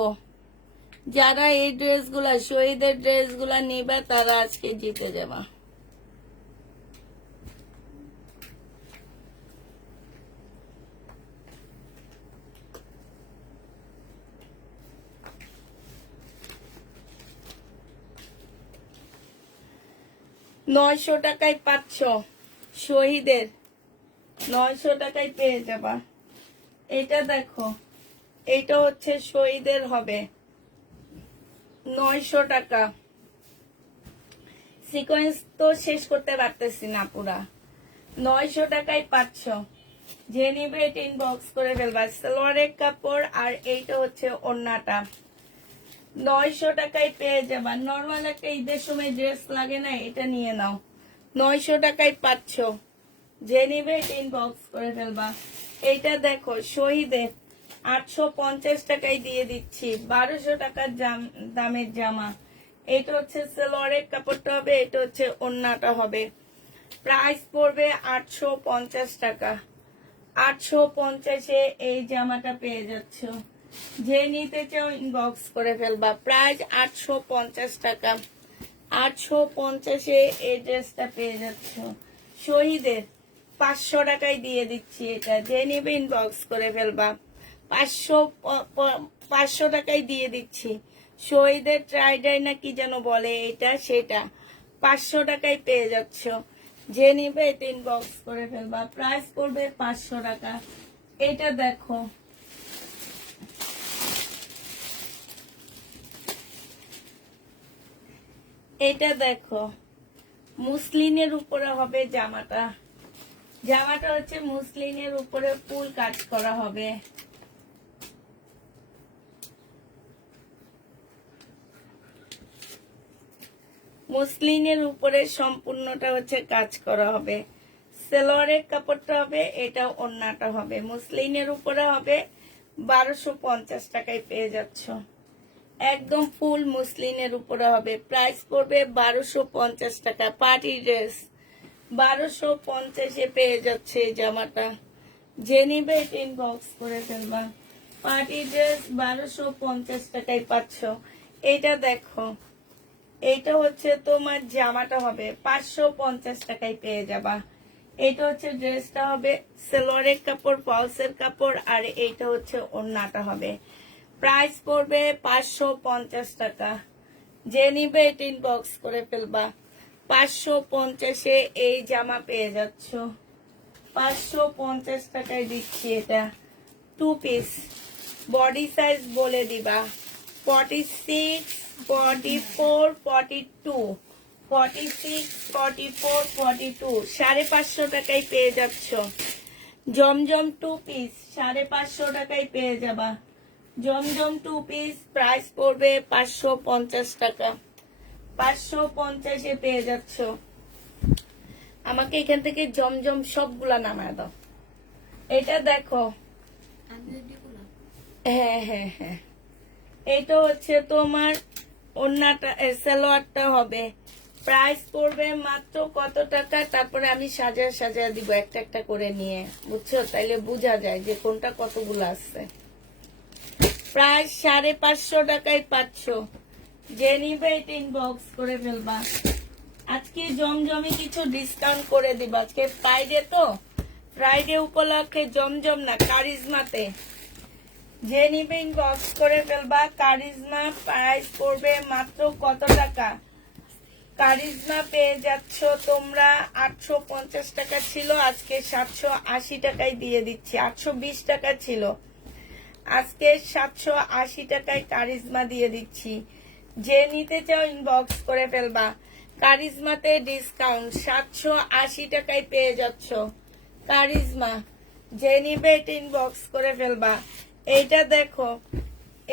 যারা এই ড্রেসগুলা, শহীদের ড্রেসগুলা নিবে, তারা আজকে জিতে যাবা। নয়শো টাকায় পাচ্ছ শহীদের, 900 টাকায় পেয়ে যাবা। এটা দেখো, এইটা হচ্ছে শহীদের হবে 900 টাকা। সিকোয়েন্স তো শেষ করতে পারতেছি না পুরা। 900 টাকায় পাচ্ছ। যে নিবে এটা ইনবক্স করে ফেলবা। সালোয়ারের কাপড়, আর এইটা হচ্ছে ওড়নাটা। 900 টাকায় পেয়ে যাবা। নর্মাল একটা ঈদের সময় ড্রেস লাগে না, এটা নিয়ে নাও। 900 টাকায় পাচ্ছ। যে নিবে এটা ইনবক্স করে ফেলবা। এইটা দেখো, শহীদের 850 টাকায় দিয়ে দিচ্ছি। 1200 টাকার দামের জামা। এটা হচ্ছে সালোয়ারের কাপড়টা হবে, এটা হচ্ছে ওড়নাটা হবে। প্রাইস পড়বে 850 টাকা। 850-এ এই জামাটা পেয়ে যাচ্ছ। যে নিতে চাও ইনবক্স করে ফেলবা। প্রাইস 850 টাকা। 850-এ এই ড্রেসটা পেয়ে যাচ্ছ। শহীদের 500 টাকায় দিয়ে দিচ্ছি এটা। যে নিবে ইনবক্স করে ফেলবা। 500 টাকায় দিয়ে দিচ্ছি। শহীদের ট্রাইডাই না কি যেন বলে এটা, সেটা 500 টাকায় পেয়ে যাচ্ছ। যে নিবে এটা ইনবক্স করে ফেলবা। প্রাইস পড়বে 500 টাকা। এটা দেখো, এটা দেখো, মুসলিনের উপরে হবে জামাটা। জামাটা হচ্ছে মুসলিনের উপরে ফুল কাজ করা হবে। মুসলিনের উপরে সম্পূর্ণটা হচ্ছে কাজ করা হবে। সেলোয়ারের কাপড়টা হবে, এটা ওড়নাটা হবে। মুসলিনের উপরে হবে 1250 টাকায় পেয়ে যাচ্ছ। একদম ফুল মুসলিনের উপরে হবে। প্রাইস পড়বে 1250 টাকা। পার্টি ড্রেস 1250-এ পেয়ে যাচ্ছে এই জামাটা। যে নিবে ইনবক্স করে ফেলবা। পার্টি ড্রেস 1250 টাকায় পাচ্ছ। এইটা দেখো, এইটা হচ্ছে তোমার জামাটা হবে 550 টাকায় পেয়ে যাবা। এটা হচ্ছে ড্রেসটা হবে সেলোয়ারের কাপড়, পাউসের কাপড়, আর এইটা হচ্ছে ওড়নাটা হবে। প্রাইস পড়বে 550 টাকা। যে নিবে এটা ইনবক্স করে ফেলবা। 550-এ এই জামা পেয়ে যাচ্ছ। 550 টাকায় দিচ্ছি এটা। 2 পিস, বডি সাইজ বলে দিবা 46, 44, 42, 46, 44, 42। 550 টাকায় পেয়ে যাচ্ছ। জমজম 2 পিস 550 টাকায় পেয়ে যাবা। জমজম 2 পিস প্রাইস পড়বে 550 টাকা। 550-এ পেয়ে যাচ্ছ। আমাকে এখান থেকে জমজম সবগুলা নামায় দাও। এটা দেখো, হ্যাঁ হ্যাঁ হ্যাঁ, এটা হচ্ছে তোমার ওড়নাটা, সালোয়ারটা হবে। প্রাইস পড়বে মাত্র কত টাকা, তারপরে আমি সাজা সাজা দিব একটা একটা করে নিয়ে, বুঝছো? তাইলে বোঝা যায় যে কোনটা কতগুলো আছে। প্রাইস 550 টাকায় পাচ্ছ। যে নিবে এটা ইনবক্স করে ফেলবা। আজকে জমজমে কিছু ডিসকাউন্ট করে দিব। আজকে ফ্রাইডে তো, ফ্রাইডে উপলক্ষে জমজম না কারিজমাতে। যে নিবে ইনবক্স করে ফেলবা। কারিজমা প্রাইস পড়বে মাত্র কত টাকা? কারিজমা পেয়ে যাচ্ছ তোমরা 850 টাকা ছিল, আজকে 780 টাকায় দিয়ে দিচ্ছি। 820 টাকা ছিল, আজকে 780 টাকায় কারিজমা দিয়ে দিচ্ছি। যে নিতে চাও ইনবক্স করে ফেলবা। কারিজমাতে ডিসকাউন্ট 780 টাকায় পেয়ে যাচ্ছ কারিজমা। যে নিবে এটা ইনবক্স করে ফেলবা। এইটা দেখো,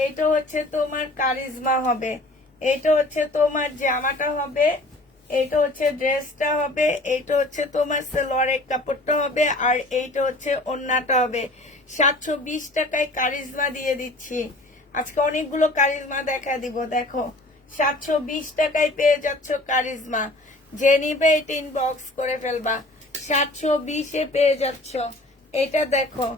এইটা হচ্ছে তোমার কারিজমা হবে। এইটা হচ্ছে তোমার জামাটা হবে। এইটা হচ্ছে ড্রেসটা হবে। এইটা হচ্ছে তোমার সালোয়ারের কাপড়টা হবে। আর এইটা হচ্ছে ওড়নাটা হবে। 720 টাকায় কারিজমা দিয়ে দিচ্ছি। আজকে অনেকগুলো কারিজমা দেখা দিব। দেখো, 720 টাকায় পেয়ে যাচ্ছ কারিজমা। যে নিবে এটা ইনবক্স করে ফেলবা। 720-এ পেয়ে যাচ্ছ। এটা দেখো,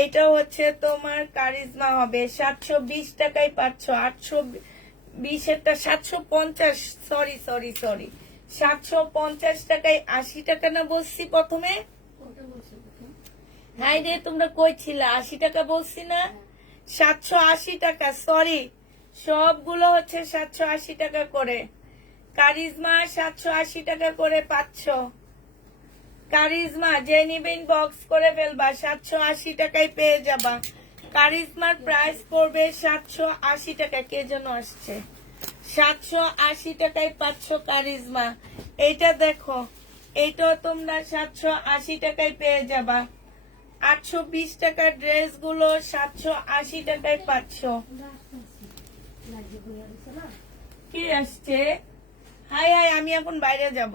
এইটা হচ্ছে তোমার কারিজমা হবে। 720 টাকায় পাচ্ছ। 820-এরটা 750, সরি সরি সরি, 750 টাকায় 80 টাকা না বলছি প্রথমে? হাই রে, তোমরা কই ছিলা? 80 টাকা বলছি না? 780 টাকা, সরি। সবগুলো হচ্ছে 780 টাকা করে। কারিজমা 780 টাকা করে পাচ্ছ। কারিজমা যে নিবেন বক্স করে ফেলবা। 780 টাকায় পেয়ে যাবা। কারিজমার প্রাইস পড়বে 780 টাকা। কে যেন আসছে? 780 টাকায় পাচ্ছ কারিজমা। এইটা দেখো, এইটাও তোমরা 780 টাকায় পেয়ে যাবা। 820 টাকার ড্রেস গুলো 780 টাকায় পাচ্ছ। কি আসছে? হাই হাই, আমি এখন বাইরে যাব,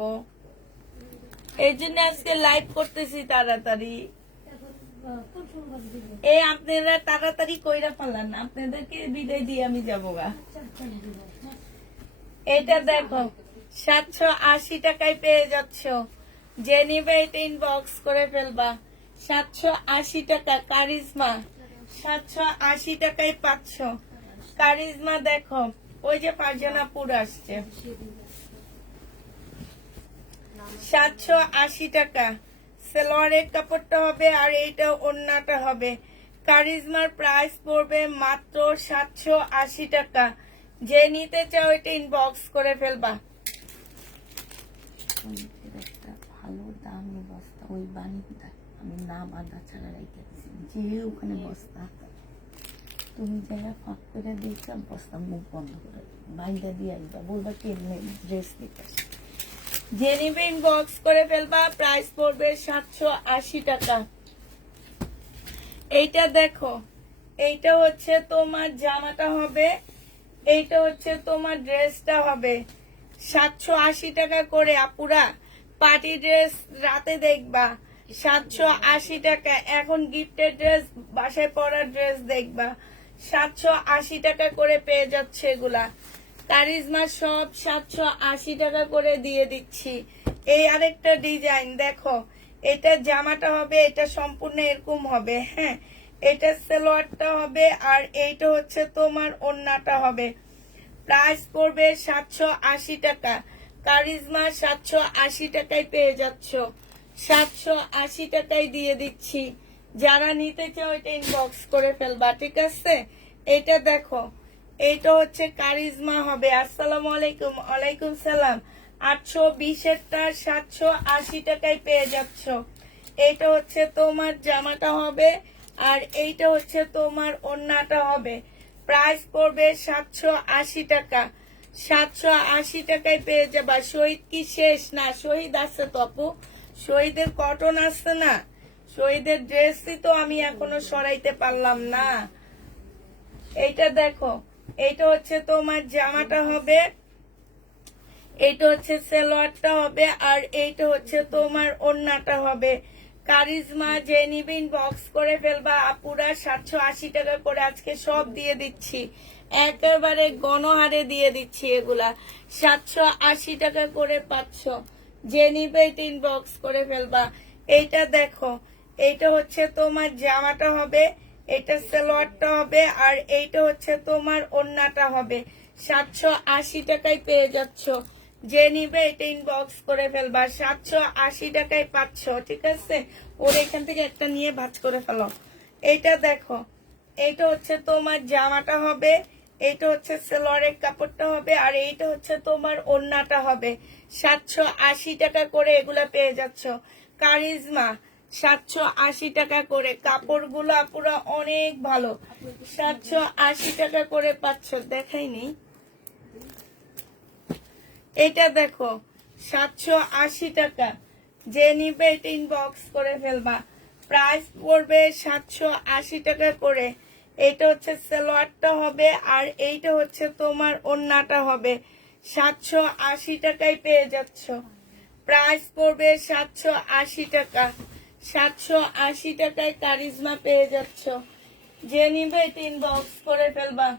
এই জন্য আজকে লাইভ করতেছি তাড়াতাড়ি। এই আপনারা তাড়াতাড়ি কইরা ফেলান, আপনাদেরকে বিদায় দিয়ে আমি যাবো গা। এটা দেখো, 780 টাকায় পেয়ে যাচ্ছ। যে নিবে এটা ইনবক্স করে ফেলবা। 780 টাকা কারিজমা। 780 টাকায় পাচ্ছ কারিজমা। দেখো, ওই যে পারজানাপুর আসছে। 780 টাকা সালোয়ারের কাপড়টা হবে। আর এইটা ওড়নাটা হবে। কারিজমার প্রাইস পড়বে মাত্র 780 টাকা। যে নিতে চাও এটা ইনবক্স করে ফেলবা। একটা ভালো দামি বস্তা ওই বাণিজ্য, আমি নাম আদা ছাড়া রেখে দিচ্ছি, যে ওখানে বস্তা তুমি যাইয়া ফাঁক করে দিয়েছ, বস্তা মুখ বন্ধ করে বাইরে দিয়ে আসবা, বলবা কি ড্রেস দিতে। যে নিবে ইনবক্স করে ফেলবা, প্রাইস পড়বে 780 টাকা। এইটা দেখো, এইটা হচ্ছে তোমার জামাটা হবে, এইটা হচ্ছে তোমার ড্রেসটা হবে। 780 টাকা করে আপুরা, পার্টি ড্রেস রাতে দেখবা 780 টাকা। এখন গিফটের ড্রেস, বাসায় পরার ড্রেস দেখবা 780 টাকা করে পেয়ে যাচ্ছে এগুলা। কারিজমা সব 780 টাকা করে দিয়ে দিচ্ছি। এই আরেকটা ডিজাইন দেখো, এটা জামাটা হবে, এটা সম্পূর্ণ এরকম হবে, হ্যাঁ, এটা সালোয়ারটা হবে, আর এইটা হচ্ছে তোমার ওড়নাটা হবে। প্রাইস পড়বে 780 টাকা। কারিজমা 780 টাকায় পেয়ে যাচ্ছ, 780 টাকায় দিয়ে দিচ্ছি। যারা নিতে চাও এটা ইনবক্স করে ফেলবা, ঠিক আছে। এটা দেখো, এইটা হচ্ছে কারিজমা হবে। আসসালামু আলাইকুম। ওয়ালাইকুম সালাম। 820-এরটা 780 টাকায় পেয়ে যাচ্ছ। এইটা হচ্ছে তোমার জামাটা হবে, আর এইটা হচ্ছে তোমার ওড়নাটা হবে। প্রাইস পড়বে 780 টাকা। 780 টাকায় পেয়ে যাবা। শহীদ কি শেষ? না, শহীদ আছে তো আপু, শহীদের কটন আছে না, শহীদের ড্রেসই তো আমি এখনো সরাইতে পারলাম না। এইটা দেখো, এইটা হচ্ছে তোমার জামাটা হবে, এইটা হচ্ছে সালোয়ারটা হবে, আর এইটা হচ্ছে তোমার ওড়নাটা হবে। কারিজমা যে নিবিন বক্স করে ফেলবা আপুরা, 780 টাকা করে আজকে সব দিয়ে দিচ্ছি, একেবারে গণহারে দিয়ে দিচ্ছি। এগুলা 780 টাকা করে পাচ্ছ। যে নিবে তিন বক্স করে ফেলবা। এইটা দেখো, এইটা হচ্ছে তোমার জামাটা হবে, এটা সালোয়ারটা হবে, আর এইটা হচ্ছে তোমার ওড়নাটা হবে। 780 টাকায় পেয়ে যাচ্ছ। যে নিবে এটা ইনবক্স করে ফেলবা, 780 টাকায় পাচ্ছ, ঠিক আছে। ওর এখান থেকে একটা নিয়ে ভাঁজ করে ফেলো। এইটা দেখো, এইটা হচ্ছে তোমার জামাটা হবে, এইটা হচ্ছে সালোয়ারের কাপড়টা হবে, আর এইটা হচ্ছে তোমার ওড়নাটা হবে। 780 টাকা করে এগুলা পেয়ে যাচ্ছ। কারিজমা 780 টাকা করে, কাপড়গুলো পুরো অনেক ভালো। 780 টাকা করে পাচ্ছ, দেখাইনি। এটা দেখো, 780 টাকা। যে নিবে এটা ইনবক্স করে ফেলবা। প্রাইস পড়বে 780 টাকা করে। এটা হচ্ছে সালোয়ারটা হবে, আর এইটা হচ্ছে তোমার ওড়নাটা হবে। 780 টাকায় পেয়ে যাচ্ছ। প্রাইস পড়বে 780 টাকা। 780 টাকায় কারিজমা পেয়ে যাচ্ছ। যে নিবে এটা ইনবক্স করে ফেলবা।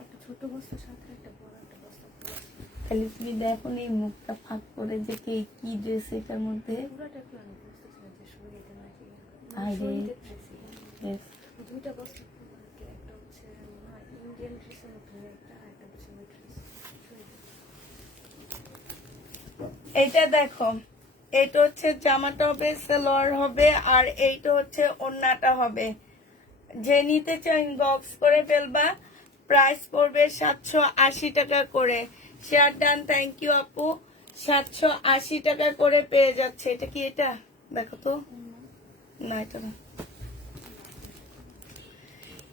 একটা ছোট বস্তার সাথে একটা বড় একটা বস্তা খালি তুমি দেখো এই মুখটা ফাঁক করে যে কি কি ড্রেস এটার মধ্যে। পুরাটা একটু আমি বুঝতেছিলাম যে শরীরে নাকি আরে, শরীরে ড্রেসই yes. দুইটা বস্তা একটা হচ্ছে ইন্ডিয়ান ড্রেসের মধ্যে একটা, একটা হচ্ছে ওই ড্রেস এইটা দেখো, এইটা হচ্ছে জামাটা হবে, সালোয়ার হবে, আর এইটা হচ্ছে ওড়নাটা হবে। যে নিতে চাও ইনবক্স করে ফেলবা। প্রাইস পড়বে 780 টাকা করে। শেয়ার ডান, থ্যাংক ইউ আপু। 780 টাকা করে পেয়ে যাচ্ছে। এটা কি? এটা দেখো তো, না এটা না,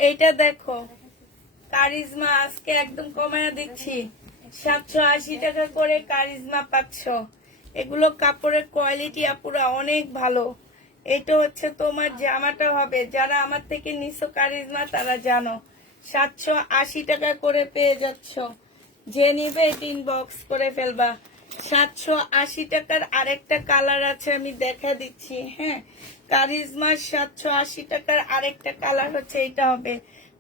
এইটা দেখো। কারিজমা আজকে একদম কমায়া দিচ্ছি, 780 টাকা করে কারিজমা পাচ্ছ। এগুলো কাপড়ের কোয়ালিটি আপুরা অনেক ভালো। এটা হচ্ছে তোমার জামাটা হবে, যারা আমার থেকে নিছো কারিজমা তারা জানো। 780 টাকা করে পেয়ে যাচ্ছ। যে নিবে এটা ইনবক্স করে ফেলবা। 780 টাকার আরেকটা কালার আছে, আমি দেখা দিচ্ছি, হ্যাঁ। কারিজমার 780 টাকার আরেকটা কালার হচ্ছে এইটা হবে,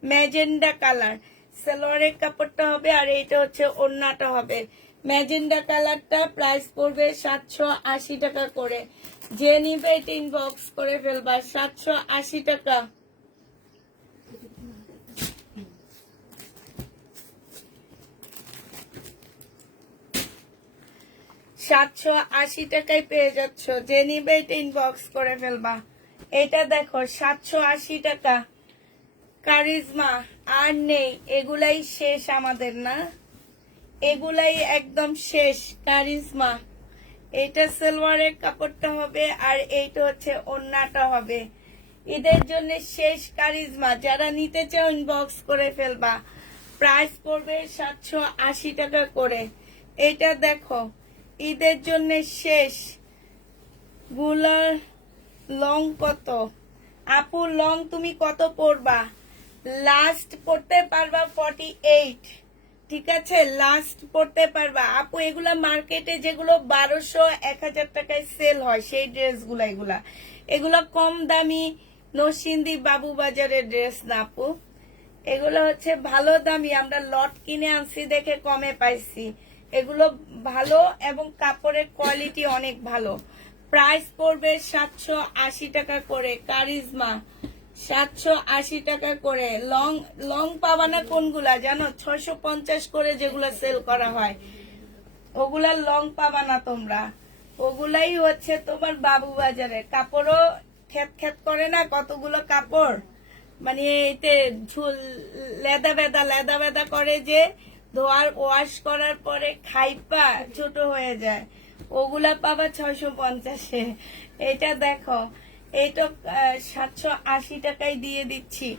ম্যাজেন্ডা কালার। সালোয়ারের কাপড়টা হবে, আর এইটা হচ্ছে ওড়নাটা হবে। ম্যাজেন্ডা কালারটা প্রাইস পড়বে 780 টাকা করে। যে নিবে এটা ইনবক্স করে ফেলবা। 780 টাকা। 780 টাকায় পেয়ে যাচ্ছ। যে নিবে এটা ইনবক্স করে ফেলবা। এটা দেখো, 780 টাকা। কারিজমা আর নেই, এগুলাই শেষ আমাদের, না এগুলাই একদম শেষ। কারিজমা এটা সালোয়ারের কাপড়টা হবে, আর এইটা হচ্ছে ওড়নাটা হবে। ঈদের জন্য শেষ কারিজমা, যারা নিতে চাও ইনবক্স করে ফেলবা। প্রাইস পড়বে 780 টাকা করে। এটা দেখো ঈদের জন্য শেষ গুলার লং কত আপু? লং তুমি কত পড়বা? লাস্ট পড়তে পারবা 48, ঠিক আছে? লাস্ট পড়তে পারবা আপু। এগুলা মার্কেটে যেগুলো 1200-1000 টাকায় সেল হয় সেই ড্রেসগুলা, এগুলা কম দামি নরসিংদী বাবু বাজারের ড্রেস না আপু। এগুলো হচ্ছে ভালো দামি, আমরা লট কিনে আনছি দেখে কমে পাইছি। এগুলো ভালো এবং কাপড়ের কোয়ালিটি অনেক ভালো। প্রাইস পড়বে 780 টাকা করে। কারিজমা 780 টাকা করে। লং লং পাবা না কোনগুলা জানো? 650 করে যেগুলা সেল করা হয় ওগুলা লং পাবা না তোমরা। ওগুলাই হচ্ছে তোমার বাবু বাজারে। কাপড়ও খেত খেত করে না কতগুলো কাপড়, মানে এতে ঝুল লেদা বেদা করে, যে ধোয়ার ওয়াশ করার পরে খাইপা ছোট হয়ে যায়। ওগুলা পাবা 650-এ। এটা দেখো, এইটা 780 টাকায় দিয়ে দিচ্ছি।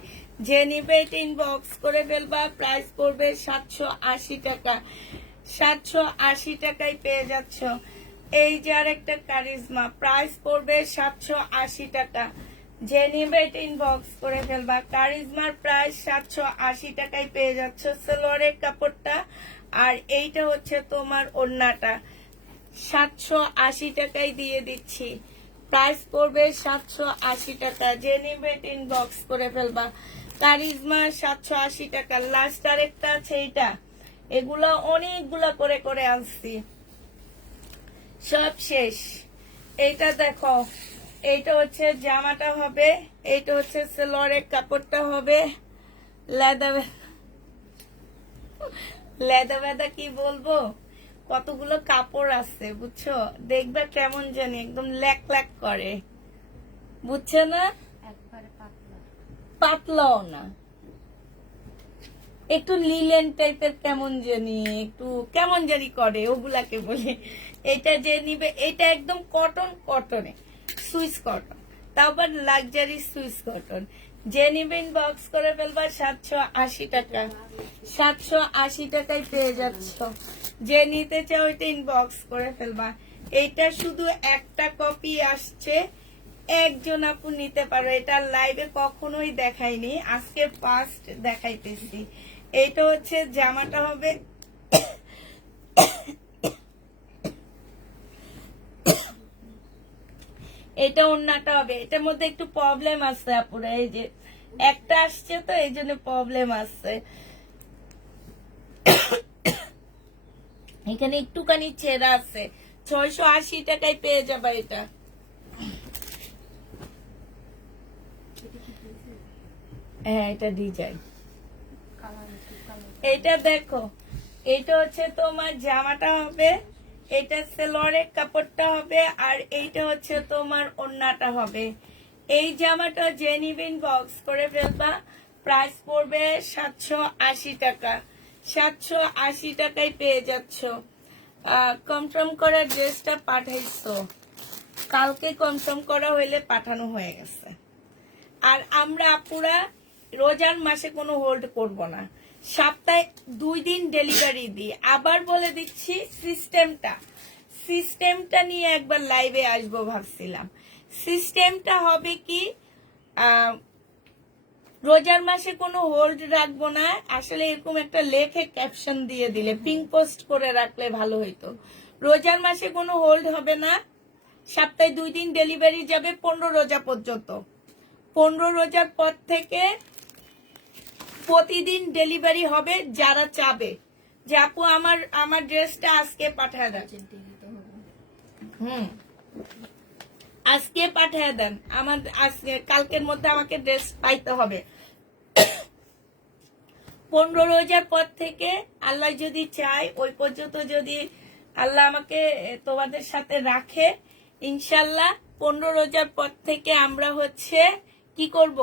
যে নিবে এটা ইনবক্স করে ফেলবা। প্রাইস পড়বে 780 টাকা। 780 টাকায় পেয়ে যাচ্ছ। এই যে আর একটা কারিজমা, প্রাইস পড়বে 780 টাকা। যে নিবে এটা ইনবক্স করে ফেলবা। কারিজমার প্রাইস 780 টাকায় পেয়ে যাচ্ছ। সালোয়ারের কাপড়টা আর এইটা হচ্ছে তোমার ওড়নাটা 780 টাকায় দিয়ে দিচ্ছি। প্রাইস পড়বে 780 টাকা। যে নিবে এটা ইনবক্স করে ফেলবা। কারিজমা 780 টাকা। লাস্ট আরেকটা আছে এইটা। এগুলা অনেকগুলা করে করে আনছি, সব শেষ। এইটা দেখো, এইটা হচ্ছে জামাটা হবে, এইটা হচ্ছে সালোয়ারের কাপড়টা হবে। লেদা বেদা কি বলবো, কতগুলো কাপড় আছে বুঝছো? দেখবে কেমন জানি একদম ল্যাক ল্যাক করে, বুঝছো না? একবারে পাতলা। পাতলাও না, একটু লিলেন টাইপের কেমন জানি, একটু কেমন জানি করে, ওগুলাকে বলে। এটা যে নিবে এটা একদম কটনে সুইস কটন, তাও আবার লাক্সারি সুইস কটন। যে নিবেন বক্স করে ফেলবা। 780 টাকা। 780 টাকায় পেয়ে যাচ্ছ। যে নিতে চাও এটা ইনবক্স করে ফেলবা। এইটা শুধু একটা কপি আসছে, একজন আপু নিতে পারো। এটা লাইভে কখনোই দেখাইনি, আজকে ফার্স্ট দেখাইতেছি। এইটা হচ্ছে জামাটা হবে, এটা ওড়নাটা হবে। এটার মধ্যে একটু প্রবলেম আছে আপুরা, এই যে একটা আসছে তো এই জন্য প্রবলেম আছে। এখানে একটুখানি ছেঁড়া আছে। 680 টাকায় পেয়ে যাবা এটা। হ্যাঁ, এটা ডিজাইন। এটা দেখো, এটা হচ্ছে তোমার জামাটা হবে, এটা সালোয়ারের কাপড়টা হবে, আর এইটা হচ্ছে তোমার ওড়নাটা হবে। এই জামাটা যে নিবেন বক্স করে ফেলবা। প্রাইস পড়বে 780 টাকা। 780 টাকায় পেয়ে যাচ্ছ। কনফার্ম করা ড্রেসটা পাঠাইছো, কালকে কনফার্ম করা হইলে পাঠানো হয়ে গেছে। আর আমরা আপুরা রোজার মাসে কোনো হোল্ড করব না, সপ্তাহে 2 দিন ডেলিভারি দিই। আবার বলে দিচ্ছি, সিস্টেমটা নিয়ে একবার লাইভে আসবো ভাবছিলাম। সিস্টেমটা হবে কি, রোজার মাসে কোনো হোল্ড রাখবো না। আসলে এরকম একটা লেখে ক্যাপশন দিয়ে দিলে, পিঙ্ক পোস্ট করে রাখলে ভালো হইতো। রোজার মাসে কোনো হোল্ড হবে না, সপ্তাহে 2 দিন ডেলিভারি যাবে 15 রোজা পর্যন্ত। 15 রোজার পর থেকে প্রতিদিন ডেলিভারি হবে। যারা চাবে যে আপু আমার ড্রেসটা আজকে পাঠায় দেন, আজকে পাঠায় দেন, আমার আজকে কালকের মধ্যে আমাকে ড্রেস পাইতে হবে। 15 রোজার পর থেকে আল্লাহ যদি চায়, ওই পর্যন্ত যদি আল্লাহ আমাকে তোমাদের সাথে রাখে, ইনশাল্লাহ 15 রোজার পর থেকে আমরা হচ্ছে কি করব,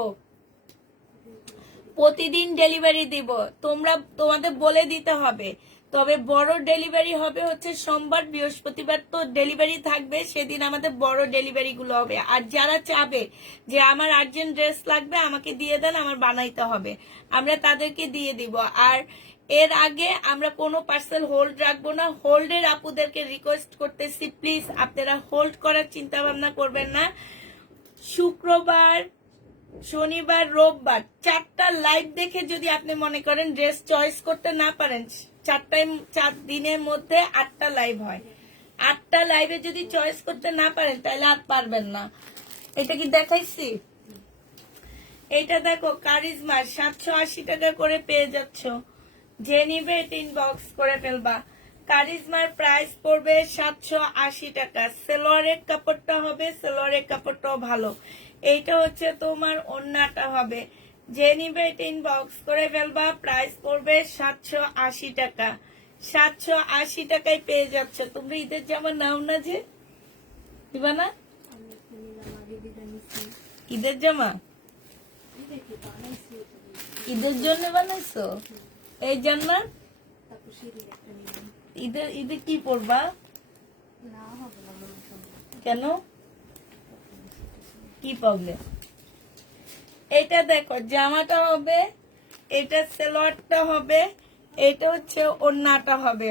প্রতিদিন ডেলিভারি দিব। তোমাদের বলে দিতে হবে। তো তবে বড় ডেলিভারি হবে হচ্ছে সোমবার, বৃহস্পতিবার তো ডেলিভারি থাকবে, সেদিন আমাদের বড় ডেলিভারি গুলো হবে। আর যারা চাবে যে আমার আর্জেন্ট ড্রেস লাগবে আমাকে দিয়ে দেন, আমার বানাইতে হবে, আমরা তাদেরকে দিয়ে দিব। আর এর আগে আমরা কোনো পার্সেল হোল্ড রাখবো না। হোল্ডের আপুদেরকে রিকোয়েস্ট করতেছি, প্লিজ আপনারা হোল্ড করার চিন্তা ভাবনা করবেন না। শুক্রবার, শনিবার, রোববার 4টা লাইভ দেখে যদি আপনি মনে করেন ড্রেস চয়েস করতে না পারেন, 4 দিনের মধ্যে 8টা লাইভ হয়, 8টা লাইভে যদি চয়েস করতে না পারেন তাহলে আর পারবেন না। এটা কি দেখাইছি? এটা দেখো কারিজমা 780 টাকা করে পেয়ে যাচ্ছ, যে নিবে এটা ইনবক্স করে ফেলবা। কারিজমার প্রাইস পড়বে 780 টাকা। সেলোয়ারের কাপড়টা হবে, সেলোয়ারের কাপড়টাও ভালো। এইটা হচ্ছে তোমার ওড়নাটা হবে, যে নিবে এটা ইনবক্স করে ফেলবা। প্রাইস পড়বে 780 টাকা। 780 টাকায় পেয়ে যাচ্ছে। তোমরা ঈদের জামা নাও না, যে দিবা না ঈদের জামা? ঈদের জন্য বানাইছো এই জান্নাত? ঈদের ঈদে কি পরবা? কেন, কি প্রবলেম? এটা দেখো জামাটা হবে, এটা সালোয়ারটা হবে, এটা হচ্ছে ওড়নাটা হবে।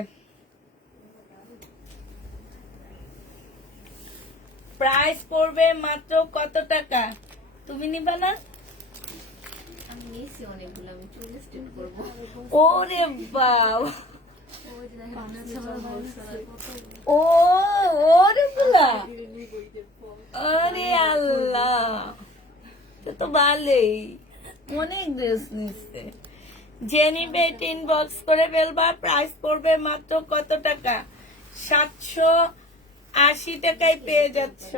প্রাইস পড়বে মাত্র কত টাকা? তুমি নিবা না? আমি নিয়েছি অনেকগুলো, আমি 40 দিন করবো। ওরে বাবা, ও ওরে বুলা, আরে আল্লাহ, তো ভালোই, অনেক ড্রেস নিচ্ছে। জেনি বেট ইনবক্স করে ফেলবা। প্রাইস পড়বে মাত্র কত টাকা? 780 টাকায় পেয়ে যাচ্ছ।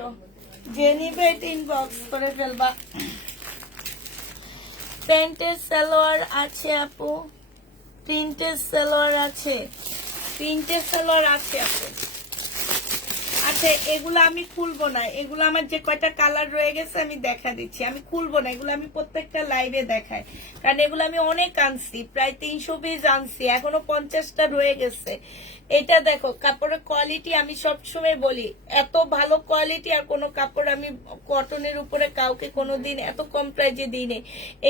জেনি বেট ইনবক্স করে ফেলবা। প্যান্টের সালোয়ার আছে আপু, প্রিন্টের সালোয়ার আছে, প্রিন্টের সালোয়ার আছে আপু। আচ্ছা, এগুলো আমি খুলবো না, এগুলো আমার যে কয়টা কালার রয়ে গেছে আমি দেখা দিচ্ছি, আমি খুলবো না, এগুলো আমি প্রত্যেকটা লাইভে দেখাই, কারণ এগুলো আমি অনেক আনছি, প্রায় 300 পিস আনছি, এখনো 50টা রয়ে গেছে। এটা দেখো কাপড়ের কোয়ালিটি, আমি সবসময় বলি এত ভালো কোয়ালিটি আর কোনো কাপড় আমি কটনের উপরে কাউকে কোনোদিন এত কম প্রাইজে দিইনি।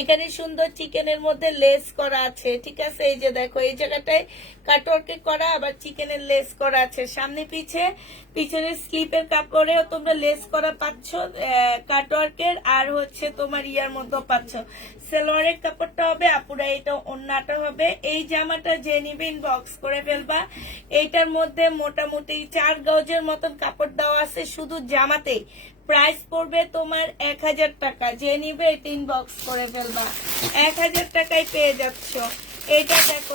এখানে সুন্দর চিকেনের মধ্যে লেস করা আছে, ঠিক আছে? এই যে দেখো এই জায়গাটায় কাটওয়ার্কে করা, আবার চিকেনের লেস করা আছে সামনে পিছে। পিছনের স্লিপের কাপড়েও তোমরা লেস করা পাচ্ছ কাটওয়ার্কের, আর হচ্ছে তোমার ইয়ার মধ্যে পাচ্ছ। সালোয়ারের কাপড়টা হবে আপুরা, এটা ওড়নাটা হবে। এই জামাটা যে নিবে ইনবক্স করে ফেলবা। এইটার মধ্যে মোটামুটি 4 গজের মতন কাপড় দেওয়া আছে শুধু জামাতেই। প্রাইস পড়বে তোমার 1000 টাকা। যে নিবে এটা ইনবক্স করে ফেলবা, 1000 টাকায় পেয়ে যাচ্ছ। এটা দেখো